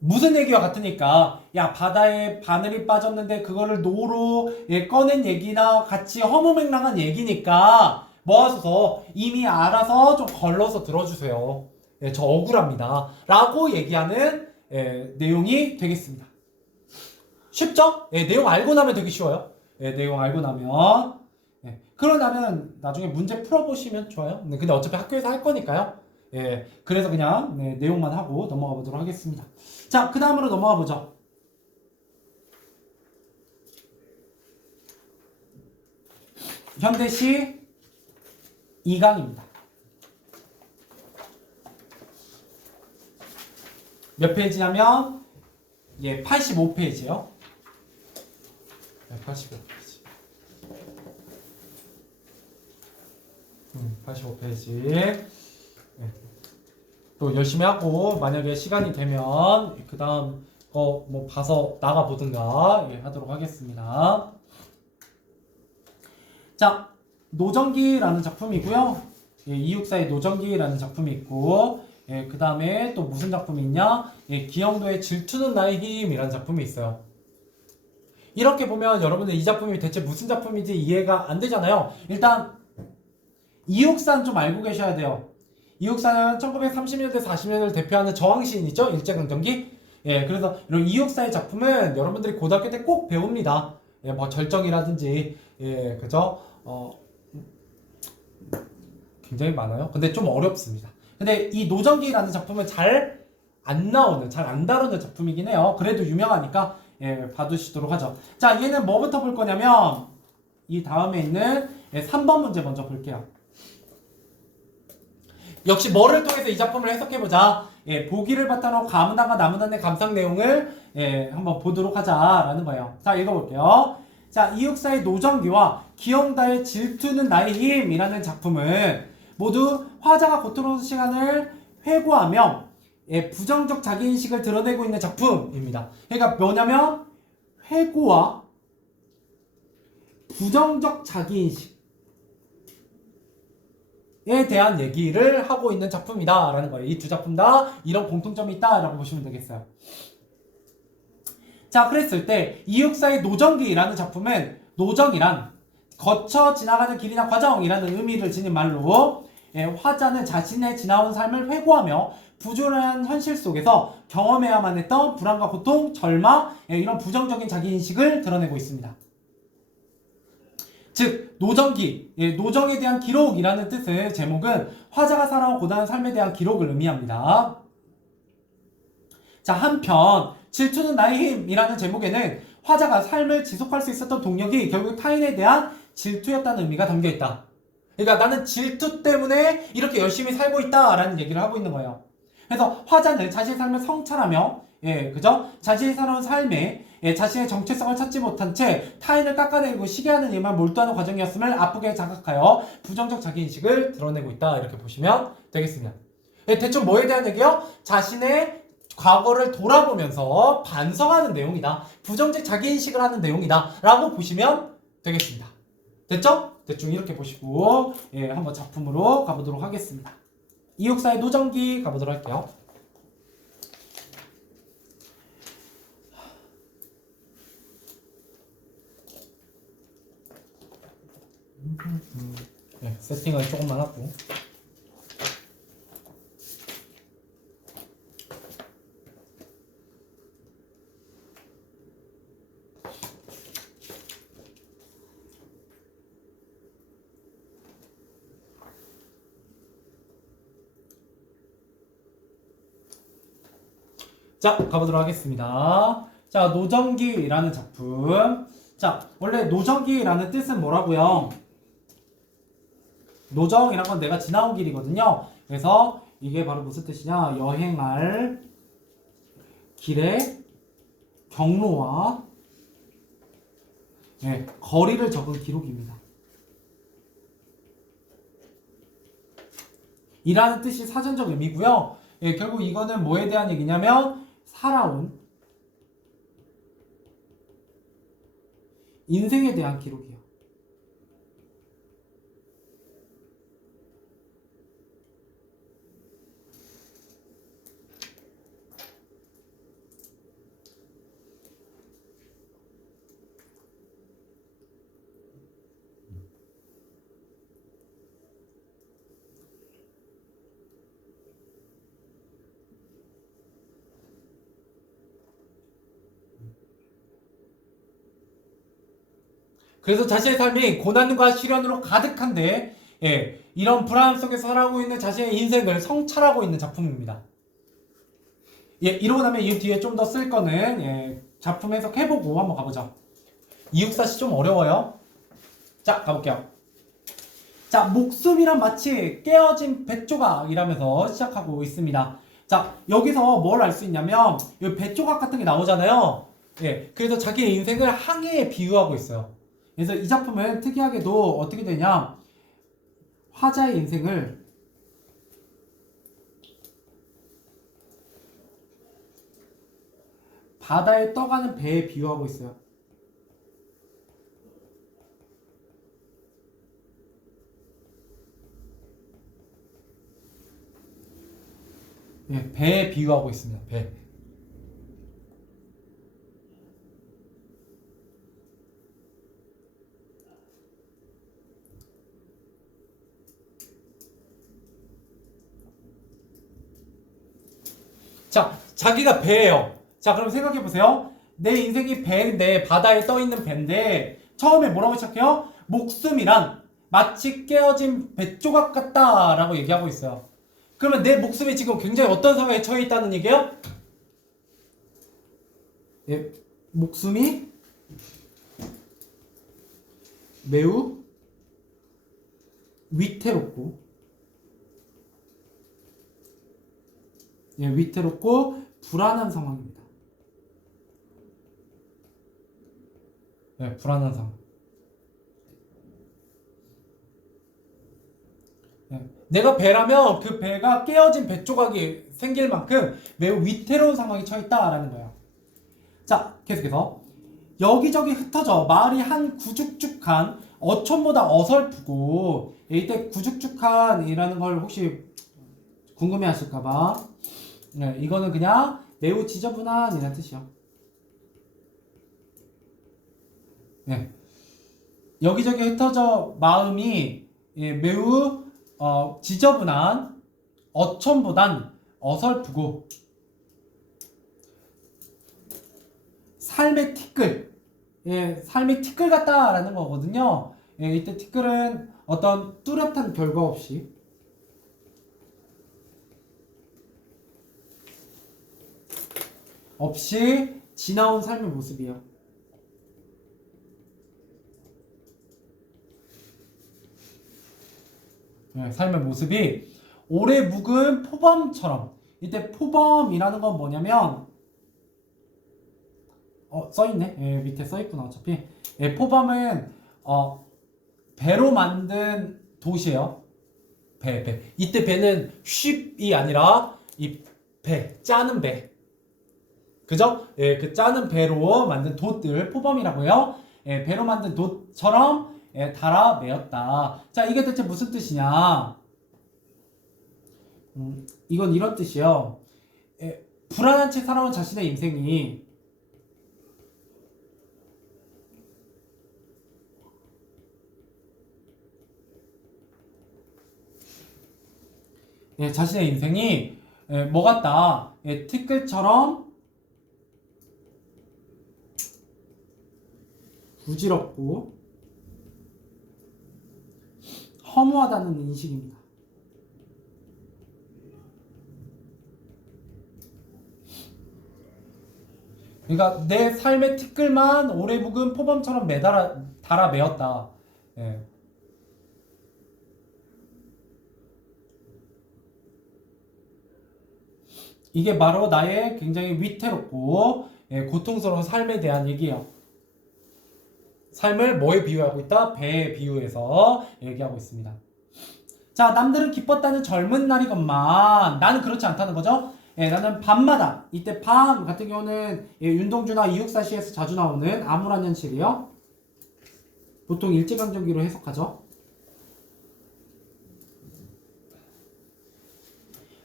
무슨 얘기와 같으니까, 야, 바다에 바늘이 빠졌는데 그거를 노로 꺼낸 얘기나 같이 허무맹랑한 얘기니까 뭐 하소서 이미 알아서 좀 걸러서 들어주세요. 예, 저 억울합니다 라고 얘기하는 내용이 되겠습니다. 쉽죠? 예, 내용 알고 나면 되게 쉬워요. 예, 내용 알고 나면. 예, 그러고 나면 나중에 문제 풀어보시면 좋아요. 네, 근데 어차피 학교에서 할 거니까요. 예, 그래서 그냥 내용만 하고 넘어가 보도록 하겠습니다. 자, 그 다음으로 넘어가 보죠. 현대시 2강입니다. 몇 페이지냐면 85페이지요. 85페이지. 85페이지. 또 열심히 하고 만약에 시간이 되면 그 다음 거 뭐 봐서 나가 보든가 하도록 하겠습니다. 자, 노정기라는 작품이고요. 이육사의 노정기라는 작품이 있고, 그 다음에 또 무슨 작품이 있냐? 기영도의 질투는 나의 힘이라는 작품이 있어요. 이렇게 보면 여러분들 이 작품이 대체 무슨 작품인지 이해가 안 되잖아요. 일단 이육사는 좀 알고 계셔야 돼요. 이육사는 1930년대 40년대를 대표하는 저항시인이죠. 일제강점기. 예, 그래서 이런 이육사의 작품은 여러분들이 고등학교 때 꼭 배웁니다. 예, 뭐 절정이라든지, 예, 그죠? 굉장히 많아요. 근데 좀 어렵습니다. 근데 이 노정기라는 작품은 잘 안 나오는, 잘 안 다루는 작품이긴 해요. 그래도 유명하니까, 예, 봐두시도록 하죠. 자, 얘는 뭐부터 볼 거냐면, 이 다음에 있는 3번 문제 먼저 볼게요. 역시 뭐를 통해서 이 작품을 해석해보자. 예, 보기를 바탕으로 가문당과 나무단의 감상 내용을 한번 보도록 하자라는 거예요. 자, 읽어볼게요. 자, 이육사의 노정기와 기영다의 질투는 나의 힘이라는 작품은 모두 화자가 고통스러운 시간을 회고하며 부정적 자기인식을 드러내고 있는 작품입니다. 그러니까 뭐냐면 회고와 부정적 자기인식 에 대한 얘기를 하고 있는 작품이다 라는 거예요. 이 두 작품 다 이런 공통점이 있다 라고 보시면 되겠어요. 자, 그랬을 때 이육사의 노정기라는 작품은 노정이란 거쳐 지나가는 길이나 과정이라는 의미를 지닌 말로 화자는 자신의 지나온 삶을 회고하며 부조리한 현실 속에서 경험해야만 했던 불안과 고통, 절망 이런 부정적인 자기인식을 드러내고 있습니다. 즉 노정기, 노정에 대한 기록이라는 뜻의 제목은 화자가 살아온 고단한 삶에 대한 기록을 의미합니다. 자, 한편 질투는 나의 힘이라는 제목에는 화자가 삶을 지속할 수 있었던 동력이 결국 타인에 대한 질투였다는 의미가 담겨있다. 그러니까 나는 질투 때문에 이렇게 열심히 살고 있다라는 얘기를 하고 있는 거예요. 그래서 화자는 자신의 삶을 성찰하며 그죠? 자신이 살아온 삶에 자신의 정체성을 찾지 못한 채 타인을 깎아내리고 시기하는 일만 몰두하는 과정이었음을 아프게 자각하여 부정적 자기인식을 드러내고 있다. 이렇게 보시면 되겠습니다. 대충 뭐에 대한 얘기요? 자신의 과거를 돌아보면서 반성하는 내용이다. 부정적 자기인식을 하는 내용이다. 라고 보시면 되겠습니다. 됐죠? 대충 이렇게 보시고 한번 작품으로 가보도록 하겠습니다. 이육사의 노정기 가보도록 할게요. 세팅을 조금만 하고 자, 가보도록 하겠습니다. 자, 노정기라는 작품. 자, 원래 노정기라는 뜻은 뭐라고요? 노정이란 건 내가 지나온 길이거든요. 그래서 이게 바로 무슨 뜻이냐? 여행할 길의 경로와 거리를 적은 기록입니다. 이라는 뜻이 사전적 의미고요. 결국 이거는 뭐에 대한 얘기냐면 살아온 인생에 대한 기록이에요. 그래서 자신의 삶이 고난과 시련으로 가득한데 이런 불안 속에서 살아가고 있는 자신의 인생을 성찰하고 있는 작품입니다. 이러고 나면 이 뒤에 좀 더 쓸 거는 작품 해석해보고 한번 가보죠. 이육사시 좀 어려워요. 자, 가볼게요. 자, 목숨이란 마치 깨어진 뱃조각이라면서 시작하고 있습니다. 자, 여기서 뭘 알 수 있냐면 이 뱃조각 같은 게 나오잖아요. 그래서 자기의 인생을 항해에 비유하고 있어요. 그래서 이 작품은 특이하게도 어떻게 되냐, 화자의 인생을 바다에 떠가는 배에 비유하고 있어요. 배에 비유하고 있습니다. 배. 자, 자기가 배예요. 자, 그럼 생각해 보세요. 내 인생이 배인데 바다에 떠 있는 배인데 처음에 뭐라고 시작해요? 목숨이란 마치 깨어진 배 조각 같다라고 얘기하고 있어요. 그러면 내 목숨이 지금 굉장히 어떤 상황에 처해 있다는 얘기예요? 예, 목숨이 매우 위태롭고, 예, 위태롭고 불안한 상황입니다. 예, 불안한 상황. 예, 내가 배라면 그 배가 깨어진 배 조각이 생길 만큼 매우 위태로운 상황에 처했다라는 거예요. 자, 계속해서 여기저기 흩어져 마을이 한 구죽죽한 어촌보다 어설프고, 이때 구죽죽한이라는 걸 혹시 궁금해하실까봐, 네, 이거는 그냥 매우 지저분한이라는 뜻이요. 네. 여기저기 흩어져 마음이, 예, 매우 지저분한 어촌보단 어설프고 삶의 티끌, 예, 삶의 티끌 같다라는 거거든요. 예, 이때 티끌은 어떤 뚜렷한 결과 없이 지나온 삶의 모습이에요. 예, 삶의 모습이 오래 묵은 포범처럼, 이때 포범이라는 건 뭐냐면, 써있네. 예, 밑에 써있구나 어차피. 예, 포범은 배로 만든 도시예요. 배. 이때 배는 쉽이 아니라 이 배, 짜는 배. 그죠? 예, 그 짜는 배로 만든 돛들 포범이라고요. 예, 배로 만든 돛처럼, 예, 달아 메었다. 자, 이게 대체 무슨 뜻이냐? 이건 이런 뜻이에요. 예, 불안한 채 살아온 자신의 인생이, 예, 자신의 인생이, 예, 뭐 같다? 예, 티끌처럼 부질없고 허무하다는 인식입니다. 그러니까 내 삶의 티끌만 오래 묵은 포범처럼 달아 메었다. 예. 이게 바로 나의 굉장히 위태롭고, 예, 고통스러운 삶에 대한 얘기예요. 삶을 뭐에 비유하고 있다? 배에 비유해서 얘기하고 있습니다. 자, 남들은 기뻤다는 젊은 날이건만 나는 그렇지 않다는 거죠. 예, 나는 밤마다, 이때 밤 같은 경우는, 예, 윤동주나 이육사시에서 자주 나오는 암울한 현실이요. 보통 일제강점기로 해석하죠.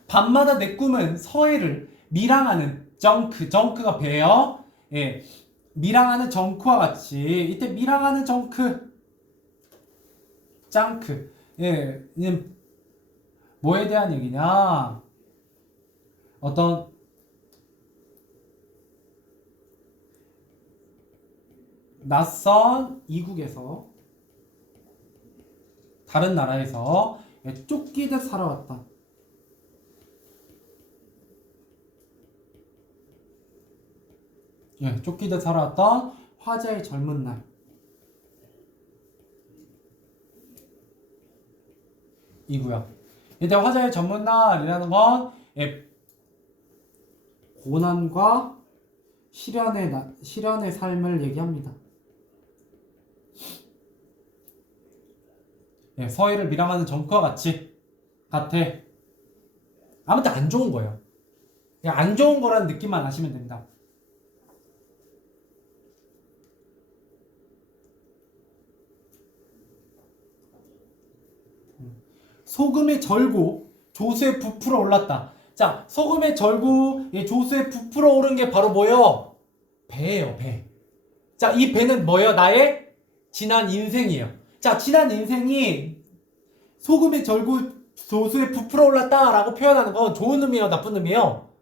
밤마다 내 꿈은 서해를 밀항하는 정크가 배예요. 예, 밀항하는 정크와 같이, 이때 밀항하는 정크, 짱크. 예, 뭐에 대한 얘기냐? 어떤 낯선 이국에서, 다른 나라에서, 예, 쫓기듯 살아왔던, 예, 쫓기듯 살아왔던 화자의 젊은 날, 이고요. 이때 화자의 젊은 날이라는 건, 예, 고난과 시련의 삶을 얘기합니다. 예, 서해를 밀항하는 정크와 같아. 아무튼 안 좋은 거예요. 그냥 안 좋은 거라는 느낌만 아시면 됩니다. 소금에 절고 조수에 부풀어 올랐다. 자, 소금에 절고, 예, 조수에 부풀어 오른 게 바로 뭐예요? 배예요, 배. 자, 이 배는 뭐예요? 나의 지난 인생이에요. 자, 지난 인생이 소금에 절고 조수에 부풀어 올랐다라고 표현하는 건 좋은 의미예요, 나쁜 의미예요?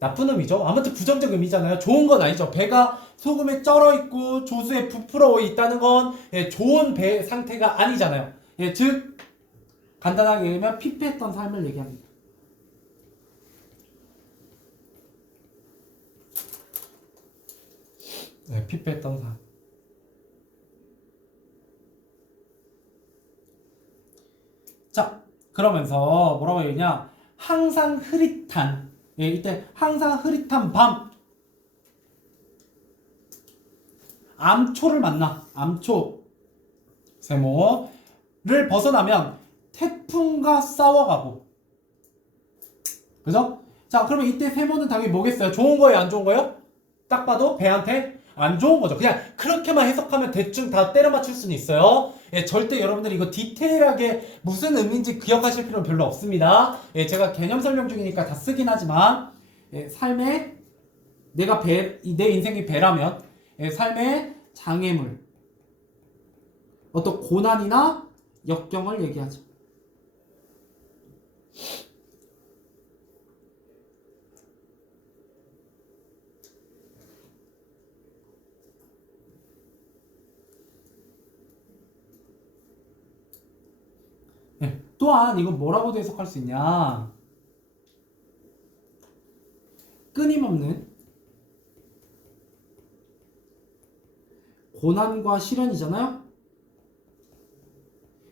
나쁜 의미죠. 아무튼 부정적 의미잖아요. 좋은 건 아니죠. 배가 소금에 쩔어 있고 조수에 부풀어 있다는 건 좋은 배 상태가 아니잖아요. 즉 간단하게 얘기하면 피폐했던 삶을 얘기합니다. 피폐했던 삶. 자, 그러면서 뭐라고 얘기냐? 항상 흐릿한, 이때 항상 흐릿한 밤. 암초를 만나. 암초. 세모를 벗어나면 태풍과 싸워가고. 그죠? 자, 그러면 이때 세모는 당연히 뭐겠어요? 좋은 거예요? 안 좋은 거예요? 딱 봐도 배한테 안 좋은 거죠. 그냥 그렇게만 해석하면 대충 다 때려 맞출 수는 있어요. 절대 여러분들이 이거 디테일하게 무슨 의미인지 기억하실 필요는 별로 없습니다. 제가 개념 설명 중이니까 다 쓰긴 하지만 삶에 내가 내 인생이 배라면 삶의 장애물, 어떤 고난이나 역경을 얘기하죠. 또한 이건 뭐라고도 해석할 수 있냐? 끊임없는 고난과 시련이잖아요?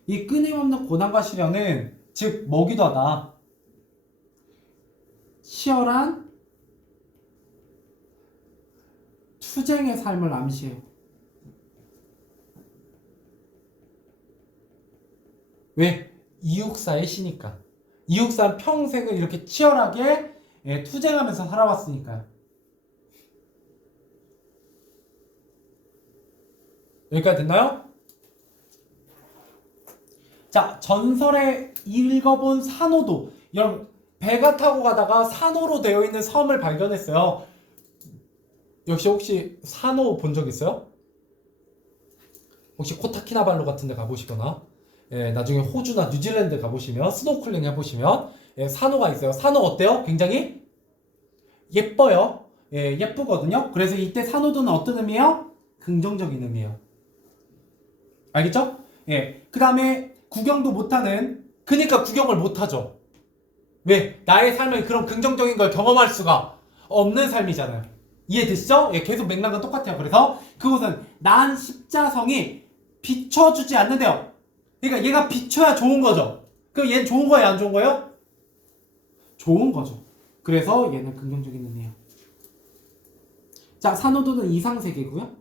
이 끊임없는 고난과 시련은 즉 뭐기도 하다. 치열한 투쟁의 삶을 암시해요. 왜? 이육사의 시니까. 이육사는 평생을 이렇게 치열하게 투쟁하면서 살아왔으니까요. 여기까지 됐나요? 자, 전설에 읽어본 산호도. 여러분, 배가 타고 가다가 산호로 되어 있는 섬을 발견했어요. 역시 혹시 산호 본 적 있어요? 혹시 코타키나발루 같은 데 가보시거나 나중에 호주나 뉴질랜드 가보시면 스노클링 해보시면 산호가 있어요. 산호 어때요? 굉장히 예뻐요. 예쁘거든요. 그래서 이때 산호도는 어떤 의미예요? 긍정적인 의미예요. 알겠죠? 그 다음에 구경도 못하는, 그러니까 구경을 못하죠. 왜? 나의 삶은 그런 긍정적인 걸 경험할 수가 없는 삶이잖아요. 이해되시죠? 계속 맥락은 똑같아요. 그래서 그것은 난 십자성이 비춰주지 않는데요. 그러니까 얘가 비춰야 좋은 거죠. 그럼 얘는 좋은 거예요? 안 좋은 거예요? 좋은 거죠. 그래서 얘는 긍정적인 의미예요. 자, 산호도는 이상세계고요.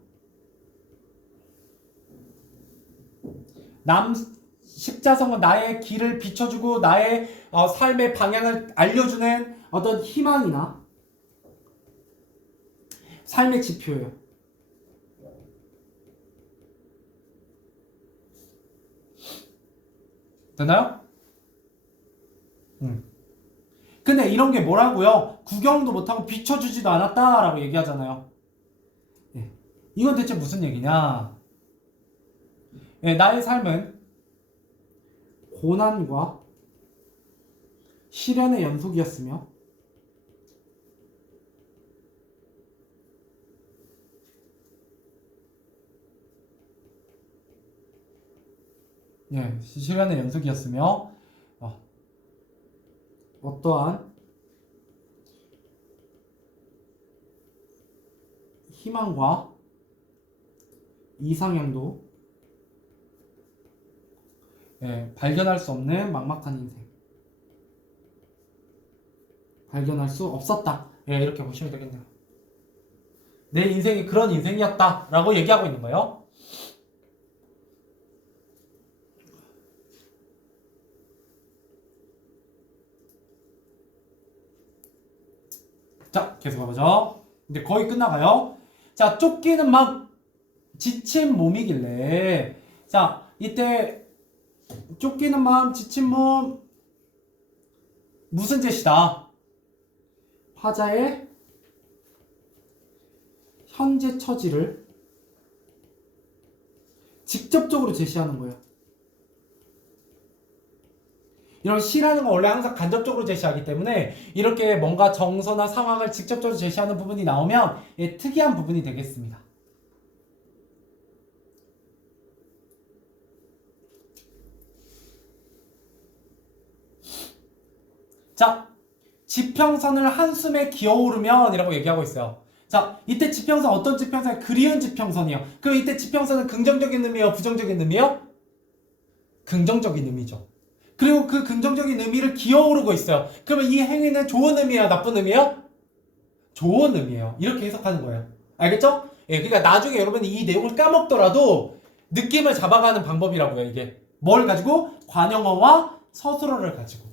십자성은 나의 길을 비춰주고 나의 삶의 방향을 알려주는 어떤 희망이나 삶의 지표예요. 되나요? 근데 이런 게 뭐라고요? 구경도 못하고 비춰주지도 않았다라고 얘기하잖아요. 이건 대체 무슨 얘기냐? 나의 삶은 고난과 시련의 연속이었으며 시련의 연속이었으며 어떠한 희망과 이상향도 발견할 수 없는 막막한 인생. 발견할 수 없었다. 이렇게 보시면 되겠네요. 내 인생이 그런 인생이었다 라고 얘기하고 있는 거예요. 자, 계속 가보죠. 이제 거의 끝나가요. 자, 쫓기는 막 지친 몸이길래, 자, 이때 쫓기는 마음, 지친 몸, 무슨 제시다? 화자의 현재 처지를 직접적으로 제시하는 거예요. 이런 시라는 건 원래 항상 간접적으로 제시하기 때문에 이렇게 뭔가 정서나 상황을 직접적으로 제시하는 부분이 나오면 예, 특이한 부분이 되겠습니다. 자, 지평선을 한숨에 기어오르면 이라고 얘기하고 있어요. 자, 이때 지평선 어떤 지평선이에요? 그리운 지평선이에요. 그럼 이때 지평선은 긍정적인 의미예요? 부정적인 의미예요? 긍정적인 의미죠. 그리고 그 긍정적인 의미를 기어오르고 있어요. 그러면 이 행위는 좋은 의미예요? 나쁜 의미예요? 좋은 의미예요. 이렇게 해석하는 거예요. 알겠죠? 예, 그러니까 나중에 여러분이 이 내용을 까먹더라도 느낌을 잡아가는 방법이라고요, 이게. 뭘 가지고? 관용어와 서술어를 가지고.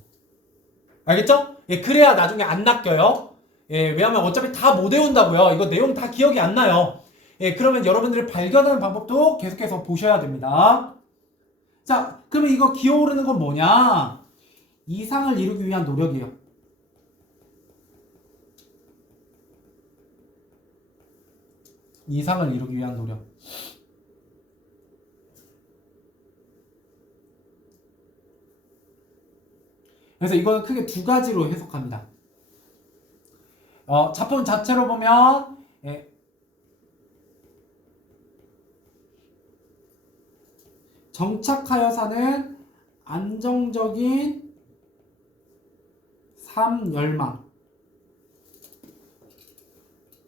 알겠죠? 예, 그래야 나중에 안 낚여요. 예, 왜냐면 어차피 다 못 외운다고요. 이거 내용 다 기억이 안 나요. 예, 그러면 여러분들이 발견하는 방법도 계속해서 보셔야 됩니다. 자, 그러면 이거 기어오르는 건 뭐냐? 이상을 이루기 위한 노력이에요. 이상을 이루기 위한 노력. 그래서 이거는 크게 두 가지로 해석합니다. 작품 자체로 보면 예, 정착하여 사는 안정적인 삶 열망,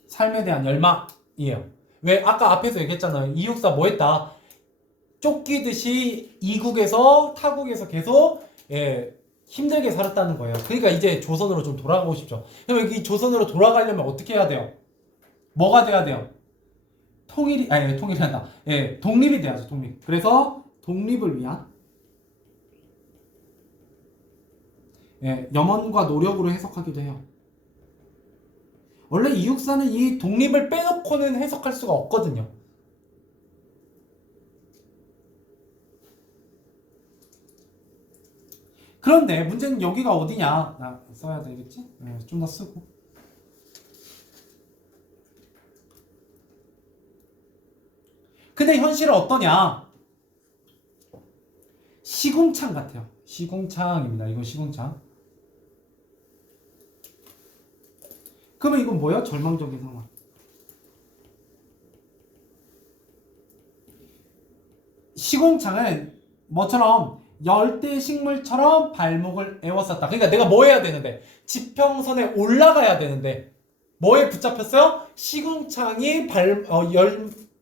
삶에 대한 열망이에요. 왜 아까 앞에서 얘기했잖아요. 이육사 뭐 했다? 쫓기듯이 이국에서 타국에서 계속 예, 힘들게 살았다는 거예요. 그러니까 이제 조선으로 좀 돌아가고 싶죠. 그럼 이 조선으로 돌아가려면 어떻게 해야 돼요? 뭐가 돼야 돼요? 통일이 한다. 예, 독립이 돼야죠, 독립. 그래서 독립을 위한 예, 염원과 노력으로 해석하기도 해요. 원래 이육사는 이 독립을 빼놓고는 해석할 수가 없거든요. 그런데 문제는 여기가 어디냐? 나 써야 되겠지? 네, 좀 더 쓰고. 근데 현실은 어떠냐? 시궁창 같아요. 시궁창입니다. 이건 시궁창. 그러면 이건 뭐예요? 절망적인 상황. 시궁창은 뭐처럼 열대 식물처럼 발목을 에웠었다. 그러니까 내가 뭐 해야 되는데? 지평선에 올라가야 되는데 뭐에 붙잡혔어요? 시궁창이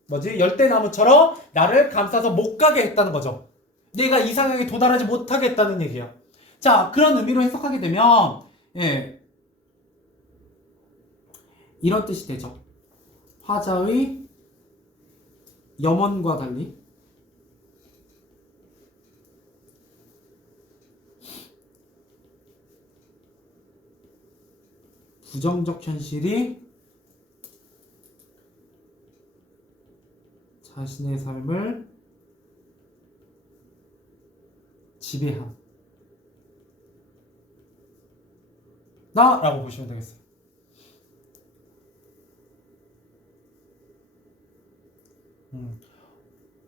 열대나무처럼 나를 감싸서 못 가게 했다는 거죠. 내가 이상향에 도달하지 못하게 했다는 얘기야. 자, 그런 의미로 해석하게 되면 예, 이런 뜻이 되죠. 화자의 염원과 달리 부정적 현실이 자신의 삶을 지배한 나라고 보시면 되겠어요.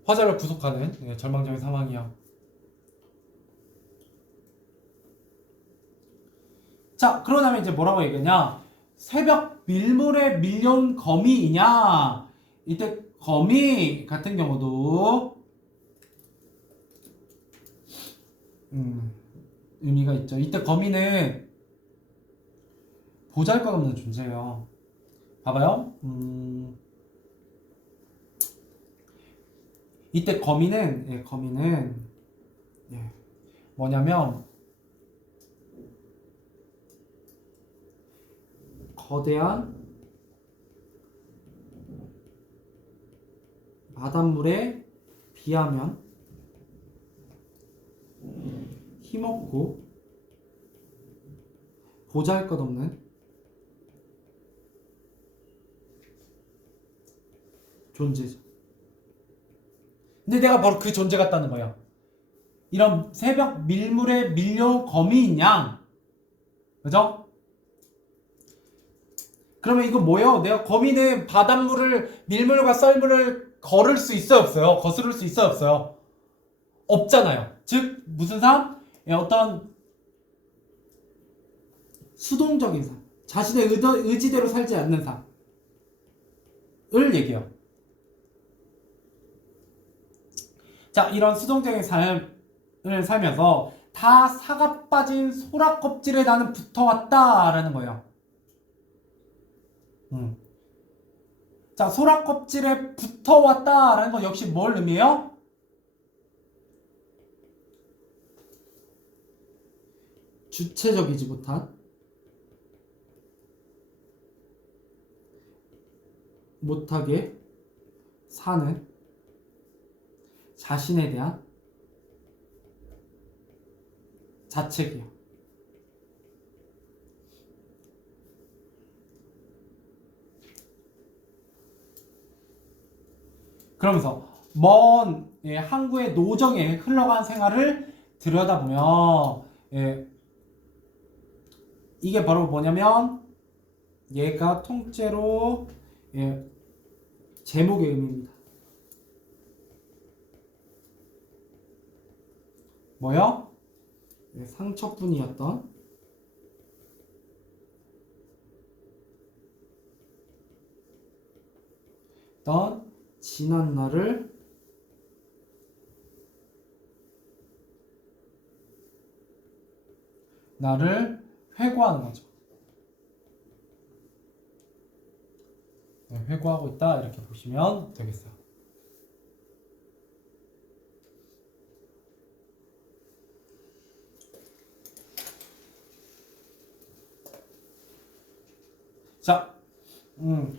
화자를 구속하는 예, 절망적인 상황이야. 자, 그러다면 이제 뭐라고 얘기했냐? 새벽 밀물에 밀려온 거미이냐? 이때 거미 같은 경우도 의미가 있죠. 이때 거미는 보잘것없는 존재예요. 봐봐요. 이때 거미는 뭐냐면 거대한 바닷물에 비하면 힘없고 보잘것없는 존재죠. 근데 내가 바로 그 존재 같다는 거야. 이런 새벽 밀물에 밀려온 거미인 양. 그죠? 그러면 이거 뭐예요? 내가 거미는 바닷물을 밀물과 썰물을 걸을 수 있어요? 없어요? 거스를 수 있어요? 없어요? 없잖아요. 즉 무슨 삶? 어떤 수동적인 삶, 자신의 의지대로 살지 않는 삶을 얘기해요. 자, 이런 수동적인 삶을 살면서 다 사가 빠진 소라 껍질에 나는 붙어왔다라는 거예요. 자, 소라 껍질에 붙어왔다라는 건 역시 뭘 의미해요? 주체적이지 못하게 사는 자신에 대한 자책이요. 그러면서 먼 항구의 노정에 흘러간 생활을 들여다보면 이게 바로 뭐냐면 얘가 통째로 제목의 의미입니다. 뭐요? 상처뿐이었던 지난 날을 회고하는 거죠. 회고하고 있다 이렇게 보시면 되겠어요. 자,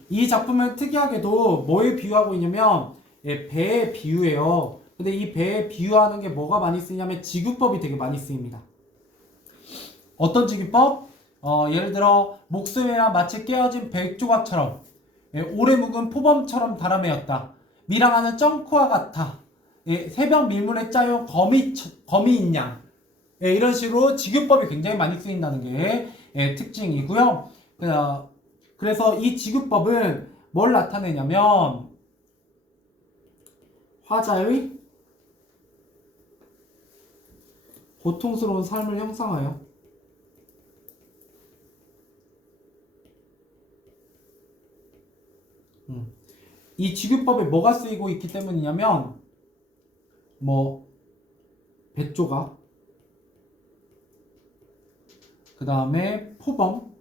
이 작품은 특이하게도 뭐에 비유하고 있냐면 배에 비유해요. 근데 이 배에 비유하는 게 뭐가 많이 쓰이냐면 지구법이 되게 많이 쓰입니다. 어떤 지구법? 예를 들어 목숨이나 마치 깨어진 백조각처럼 오래 묵은 포범처럼 달아매었다. 밀항하는 점크와 같아. 새벽 밀물에 짜여 거미인 양. 이런 식으로 지구법이 굉장히 많이 쓰인다는 게 특징이고요. 그래서 이 지구법은 뭘 나타내냐면 화자의 고통스러운 삶을 형상하여 이 지구법에 뭐가 쓰이고 있기 때문이냐면 백조각, 그 다음에 포범,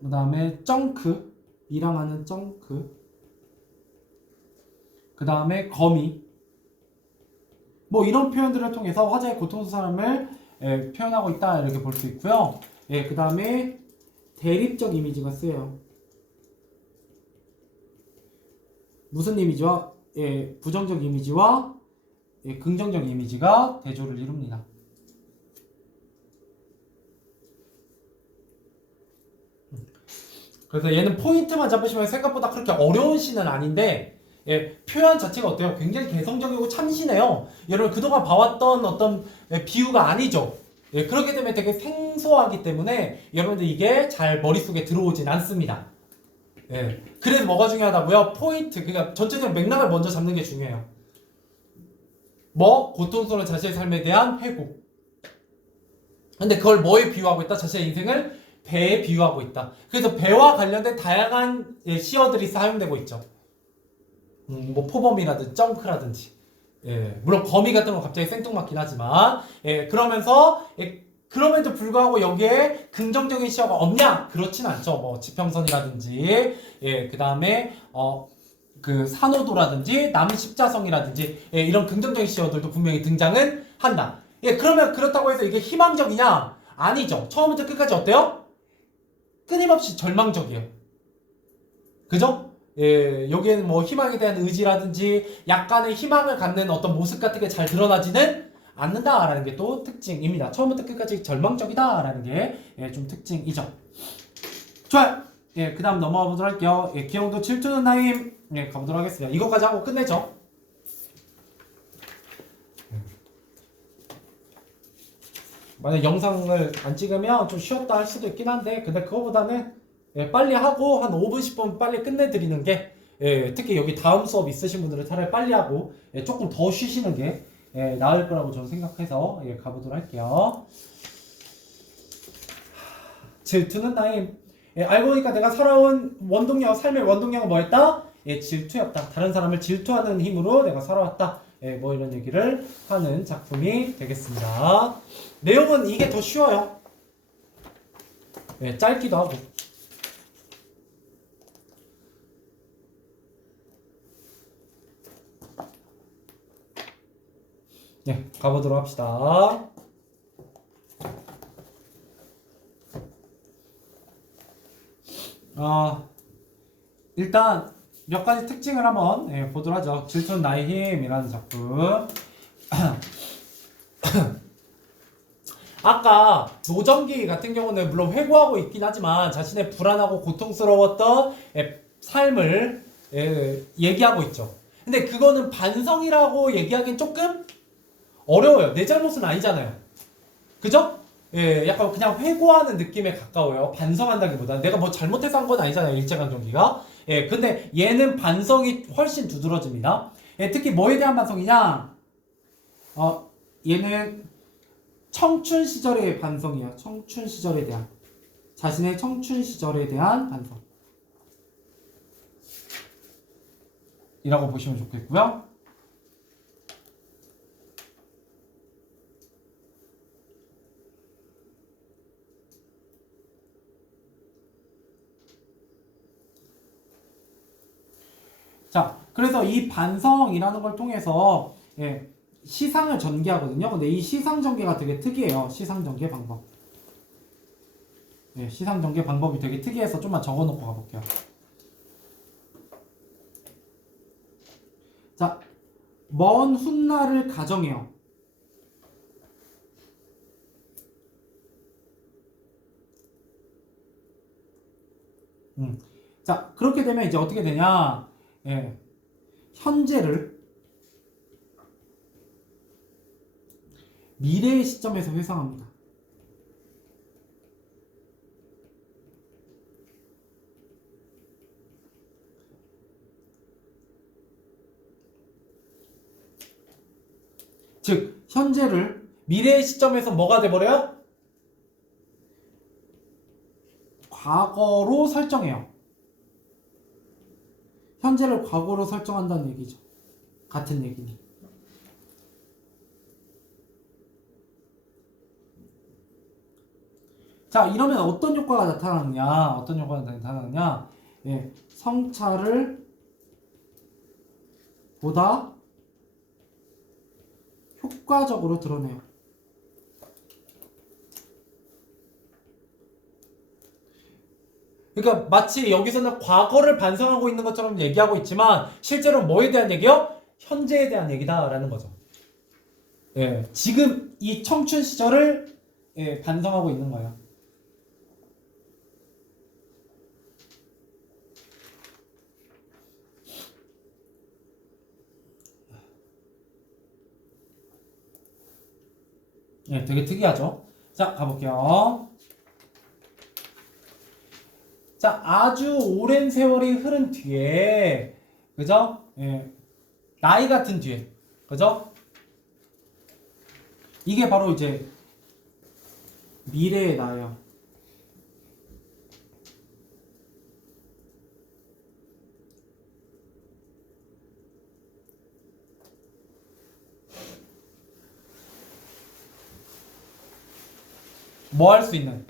그 다음에 점크, 밀항하는 점크, 그 다음에 거미, 이런 표현들을 통해서 화자의 고통스러운 삶을 표현하고 있다 이렇게 볼 수 있고요. 그 다음에 대립적 이미지가 쓰여요. 무슨 이미지와 부정적 이미지와 긍정적 이미지가 대조를 이룹니다. 그래서 얘는 포인트만 잡으시면 생각보다 그렇게 어려운 시는 아닌데 표현 자체가 어때요? 굉장히 개성적이고 참신해요. 여러분 그동안 봐왔던 어떤 비유가 아니죠. 그렇게 되면 되게 생소하기 때문에 여러분들 이게 잘 머릿속에 들어오진 않습니다. 그래서 뭐가 중요하다고요? 포인트, 그러니까 전체적인 맥락을 먼저 잡는 게 중요해요. 고통스러운 자신의 삶에 대한 회고. 근데 그걸 뭐에 비유하고 있다? 자신의 인생을 배에 비유하고 있다. 그래서 배와 관련된 다양한 시어들이 사용되고 있죠. 포범이라든지 점크라든지. 물론 거미 같은 건 갑자기 생뚱맞긴 하지만 그럼에도 불구하고 여기에 긍정적인 시어가 없냐? 그렇진 않죠. 지평선이라든지 그 다음에 그 산호도라든지 남십자성이라든지 이런 긍정적인 시어들도 분명히 등장은 한다. 그러면 그렇다고 해서 이게 희망적이냐? 아니죠. 처음부터 끝까지 어때요? 끊임없이 절망적이에요. 그죠? 여기에는 희망에 대한 의지라든지 약간의 희망을 갖는 어떤 모습 같은 게 잘 드러나지는 않는다라는 게 또 특징입니다. 처음부터 끝까지 절망적이다라는 게 좀 특징이죠. 좋아요. 그 다음 넘어가 보도록 할게요. 기영도 질투는 나임. 가보도록 하겠습니다. 이것까지 하고 끝내죠. 만약 영상을 안 찍으면 좀 쉬었다 할 수도 있긴 한데 근데 그거보다는 빨리 하고 한 5분 10분 빨리 끝내드리는 게 특히 여기 다음 수업 있으신 분들은 차라리 빨리 하고 조금 더 쉬시는 게 나을 거라고 저는 생각해서 가보도록 할게요. 질투는 나의 알고 보니까 내가 살아온 삶의 원동력은 뭐였다? 질투였다. 다른 사람을 질투하는 힘으로 내가 살아왔다. 뭐 이런 얘기를 하는 작품이 되겠습니다. 내용은 이게 더 쉬워요. 짧기도 하고. 가보도록 합시다. 일단 몇 가지 특징을 한번 보도록 하죠. 질투는 나의 힘이라는 작품. 아까 노정기 같은 경우는 물론 회고하고 있긴 하지만 자신의 불안하고 고통스러웠던 삶을 얘기하고 있죠. 근데 그거는 반성이라고 얘기하기엔 조금 어려워요. 내 잘못은 아니잖아요. 그죠? 약간 그냥 회고하는 느낌에 가까워요. 반성한다기보다는 내가 뭐 잘못해서 한 건 아니잖아요. 일제강점기가. 근데 얘는 반성이 훨씬 두드러집니다. 특히 뭐에 대한 반성이냐? 얘는 청춘 시절의 반성이야. 청춘 시절에 대한. 자신의 청춘 시절에 대한 반성. 이라고 보시면 좋겠고요. 자, 그래서 이 반성이라는 걸 통해서 시상을 전개하거든요. 근데 이 시상 전개가 되게 특이해요. 시상 전개 방법. 시상 전개 방법이 되게 특이해서 좀만 적어놓고 가볼게요. 자, 먼 훗날을 가정해요. 자, 그렇게 되면 이제 어떻게 되냐? 현재를 미래의 시점에서 회상합니다. 즉, 현재를 미래의 시점에서 뭐가 돼버려요? 과거로 설정해요. 현재를 과거로 설정한다는 얘기죠. 같은 얘기니. 자, 이러면 어떤 효과가 나타나느냐? 성찰을 보다 효과적으로 드러내요. 그러니까 마치 여기서는 과거를 반성하고 있는 것처럼 얘기하고 있지만 실제로 뭐에 대한 얘기요? 현재에 대한 얘기다라는 거죠. 지금 이 청춘 시절을 반성하고 있는 거예요. 되게 특이하죠? 자, 가볼게요. 자, 아주 오랜 세월이 흐른 뒤에, 그죠? 나이 같은 뒤에, 그죠? 이게 바로 이제 미래의 나예요. 뭐 할 수 있는?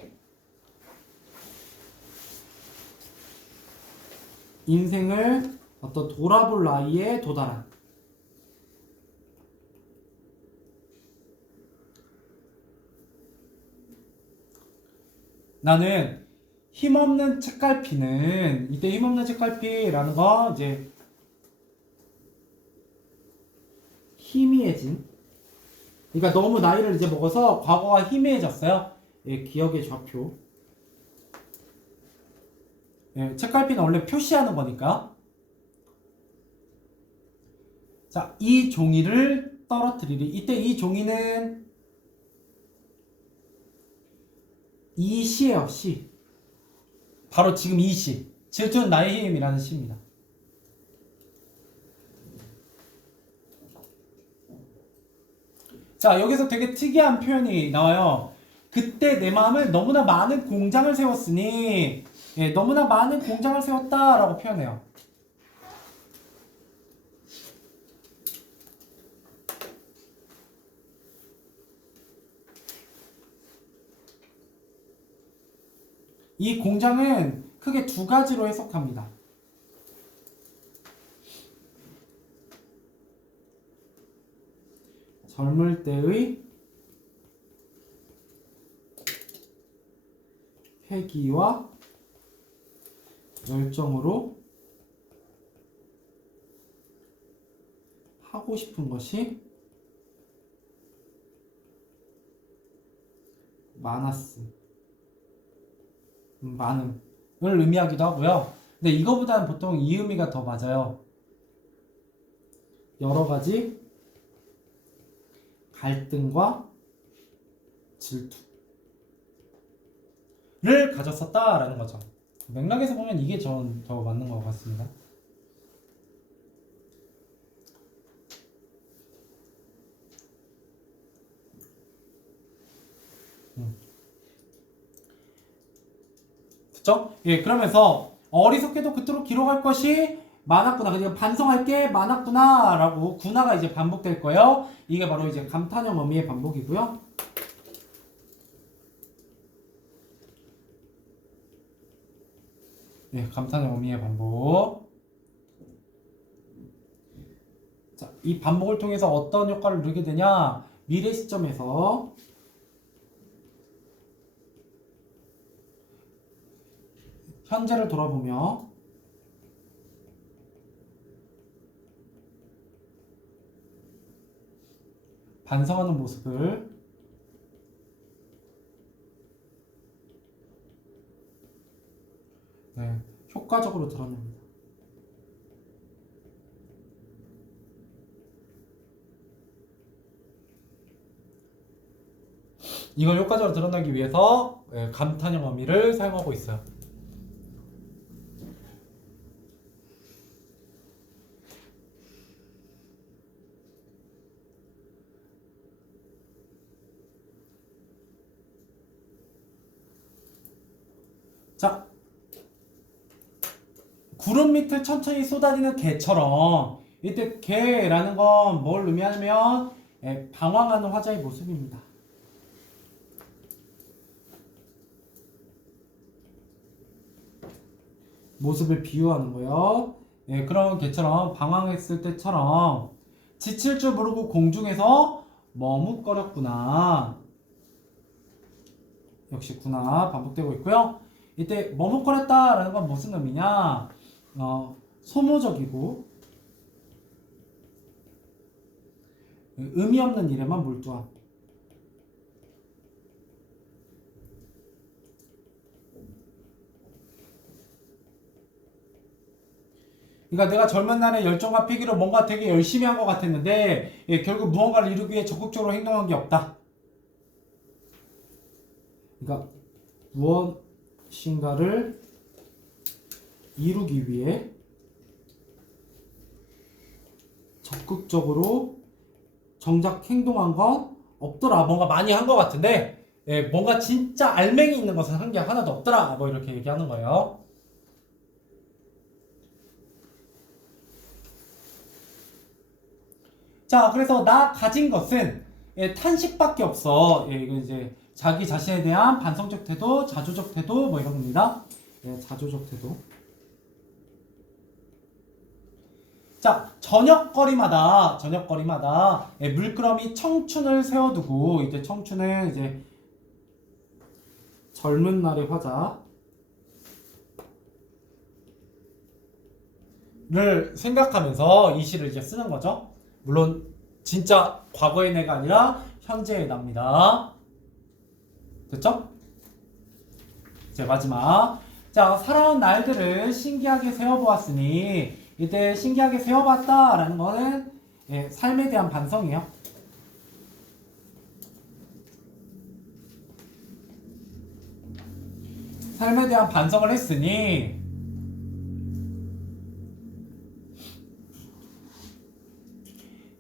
인생을 어떤 돌아볼 나이에 도달한. 나는 힘없는 책갈피는, 이때 힘없는 책갈피라는 거 이제 희미해진, 그러니까 너무 나이를 이제 먹어서 과거가 희미해졌어요. 기억의 좌표. 책갈피는 원래 표시하는 거니까. 자, 이 종이를 떨어뜨리리. 이때 이 종이는 이 시예요, 시. 바로 지금 이 시. 질투는 나의 힘이라는 시입니다. 자, 여기서 되게 특이한 표현이 나와요. 그때 내 마음을 너무나 많은 공장을 세웠으니, 예, 너무나 많은 공장을 세웠다라고 표현해요. 이 공장은 크게 두 가지로 해석합니다. 젊을 때의 패기와 열정으로 하고 싶은 것이 많음을 의미하기도 하고요. 근데 이거보다는 보통 이 의미가 더 맞아요. 여러 가지 갈등과 질투를 가졌었다라는 거죠. 맥락에서 보면 이게 전 더 맞는 것 같습니다. 그쵸? 예, 그러면서 어리석게도 그토록 기록할 것이 많았구나. 그러니까 반성할 게 많았구나 라고 구나가 이제 반복될 거예요. 이게 바로 이제 감탄형 어미의 반복이고요. 네, 감탄형 어미의 반복. 자, 이 반복을 통해서 어떤 효과를 누리게 되냐? 미래 시점에서 현재를 돌아보며 반성하는 모습을 네, 효과적으로 드러냅니다. 이걸 효과적으로 드러내기 위해서 감탄형 어미를 사용하고 있어요. 자, 구름 밑을 천천히 쏟아지는 개처럼 이때 개라는 건 뭘 의미하냐면 방황하는 화자의 모습입니다. 모습을 비유하는 거예요. 예, 그런 개처럼 방황했을 때처럼 지칠 줄 모르고 공중에서 머뭇거렸구나. 역시 구나 반복되고 있고요. 이때 머뭇거렸다라는 건 무슨 의미냐? 소모적이고 의미 없는 일에만 몰두함. 그러니까 내가 젊은 날에 열정과 패기로 뭔가 되게 열심히 한 것 같았는데 결국 무언가를 이루기 위해 적극적으로 행동한 게 없다. 그러니까 무엇인가를 이루기 위해 적극적으로 정작 행동한 건 없더라. 뭔가 많이 한 것 같은데 뭔가 진짜 알맹이 있는 것은 한 게 하나도 없더라. 뭐 이렇게 얘기하는 거예요. 자, 그래서 나 가진 것은 탄식밖에 없어. 이거 이제 자기 자신에 대한 반성적 태도, 자조적 태도 뭐 이런 겁니다. 자조적 태도. 자, 저녁거리마다 물끄러미 청춘을 세워두고 이제 청춘은 이제 젊은 날의 화자를 생각하면서 이 시를 이제 쓰는 거죠. 물론 진짜 과거의 내가 아니라 현재의 나입니다. 됐죠? 이제 마지막. 자, 살아온 날들을 신기하게 세워보았으니 이때 신기하게 세워봤다라는 거는 삶에 대한 반성이에요. 삶에 대한 반성을 했으니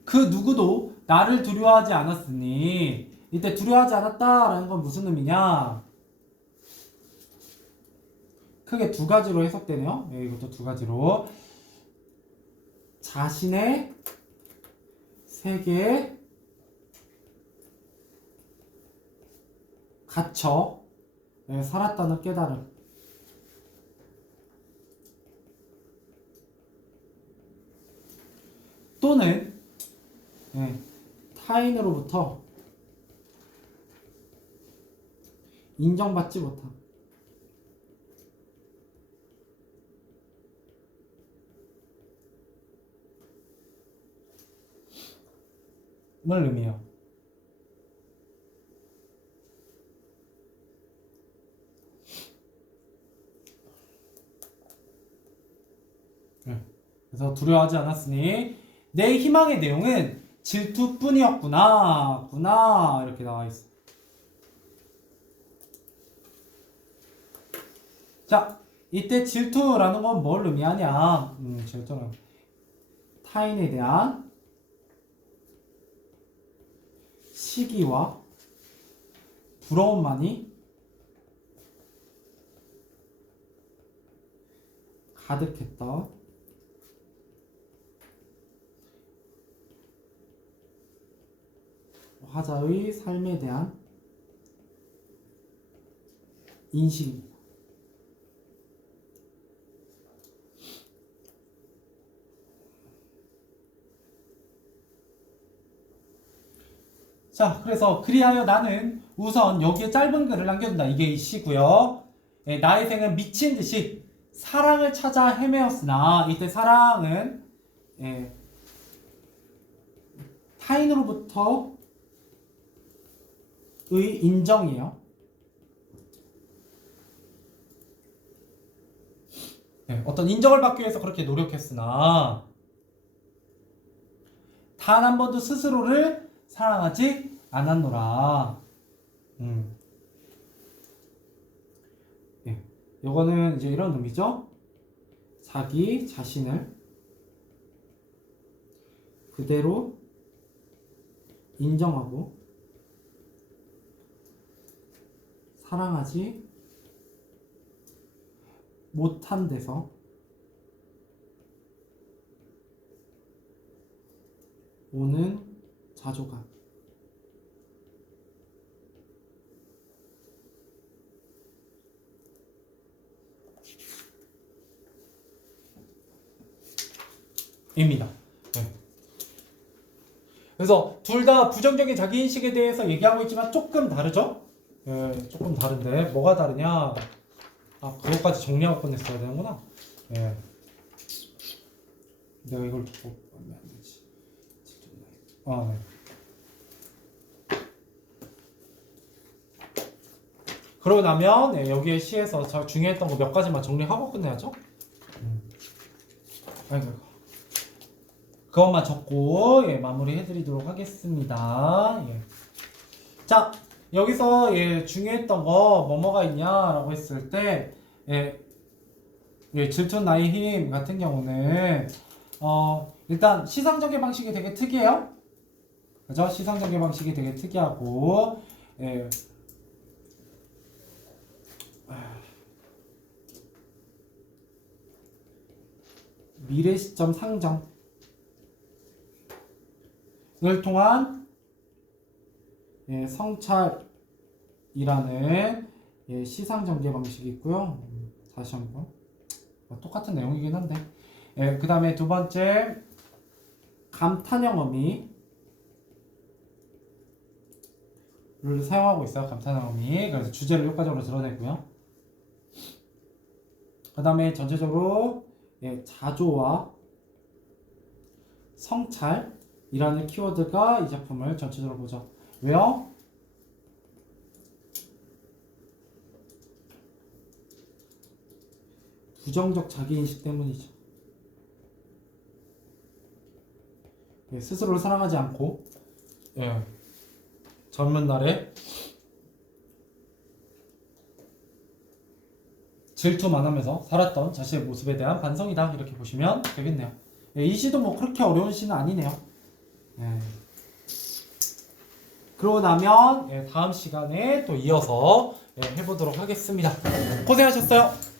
그 누구도 나를 두려워하지 않았으니 이때 두려워하지 않았다라는 건 무슨 의미냐? 크게 두 가지로 해석되네요. 이것도 두 가지로 자신의 세계에 갇혀 살았다는 깨달음. 또는 타인으로부터 인정받지 못함. 을 의미해요. 그래서 두려워하지 않았으니 내 희망의 내용은 질투뿐이었구나 이렇게 나와 있어. 자, 이때 질투라는 건 뭘 의미하냐? 질투는 타인에 대한 시기와 부러움만이 가득했던 화자의 삶에 대한 인식입니다. 자, 그래서 그리하여 나는 우선 여기에 짧은 글을 남겨둔다. 이게 이 시고요. 나의 생은 미친 듯이 사랑을 찾아 헤매었으나 이때 사랑은 타인으로부터의 인정이에요. 어떤 인정을 받기 위해서 그렇게 노력했으나 단 한 번도 스스로를 사랑하지 않았노라. 요거는 이제 이런 의미죠. 자기 자신을 그대로 인정하고 사랑하지 못한 데서 오는 자조감. 입니다. 그래서 둘 다 부정적인 자기인식에 대해서 얘기하고 있지만 조금 다르죠? 조금 다른데 뭐가 다르냐? 그것까지 정리하고 끝냈어야 되는구나. 내가 이걸 두고 하면 안 되지. 네. 그러고 나면 여기에 시에서 중요했던 거 몇 가지만 정리하고 끝내야죠. 그것만 적고 마무리 해드리도록 하겠습니다. 자, 여기서 중요했던 거 뭐가 있냐라고 했을 때 질투 나의 힘 같은 경우는 일단 시상전개 방식이 되게 특이해요. 그죠? 시상전개 방식이 되게 특이하고 미래 시점 상정을 통한 성찰이라는 시상전개 방식이 있고요. 다시 한번 똑같은 내용이긴 한데 그 다음에 두 번째 감탄형 어미를 사용하고 있어요. 감탄형 어미. 그래서 주제를 효과적으로 드러내고요. 그 다음에 전체적으로 자조와 성찰이라는 키워드가 이 작품을 전체적으로 보죠. 왜요? 부정적 자기인식 때문이죠. 스스로를 사랑하지 않고 젊은 날에 질투만 하면서 살았던 자신의 모습에 대한 반성이다. 이렇게 보시면 되겠네요. 이 시도 뭐 그렇게 어려운 시는 아니네요. 그러고 나면 다음 시간에 또 이어서 해보도록 하겠습니다. 고생하셨어요.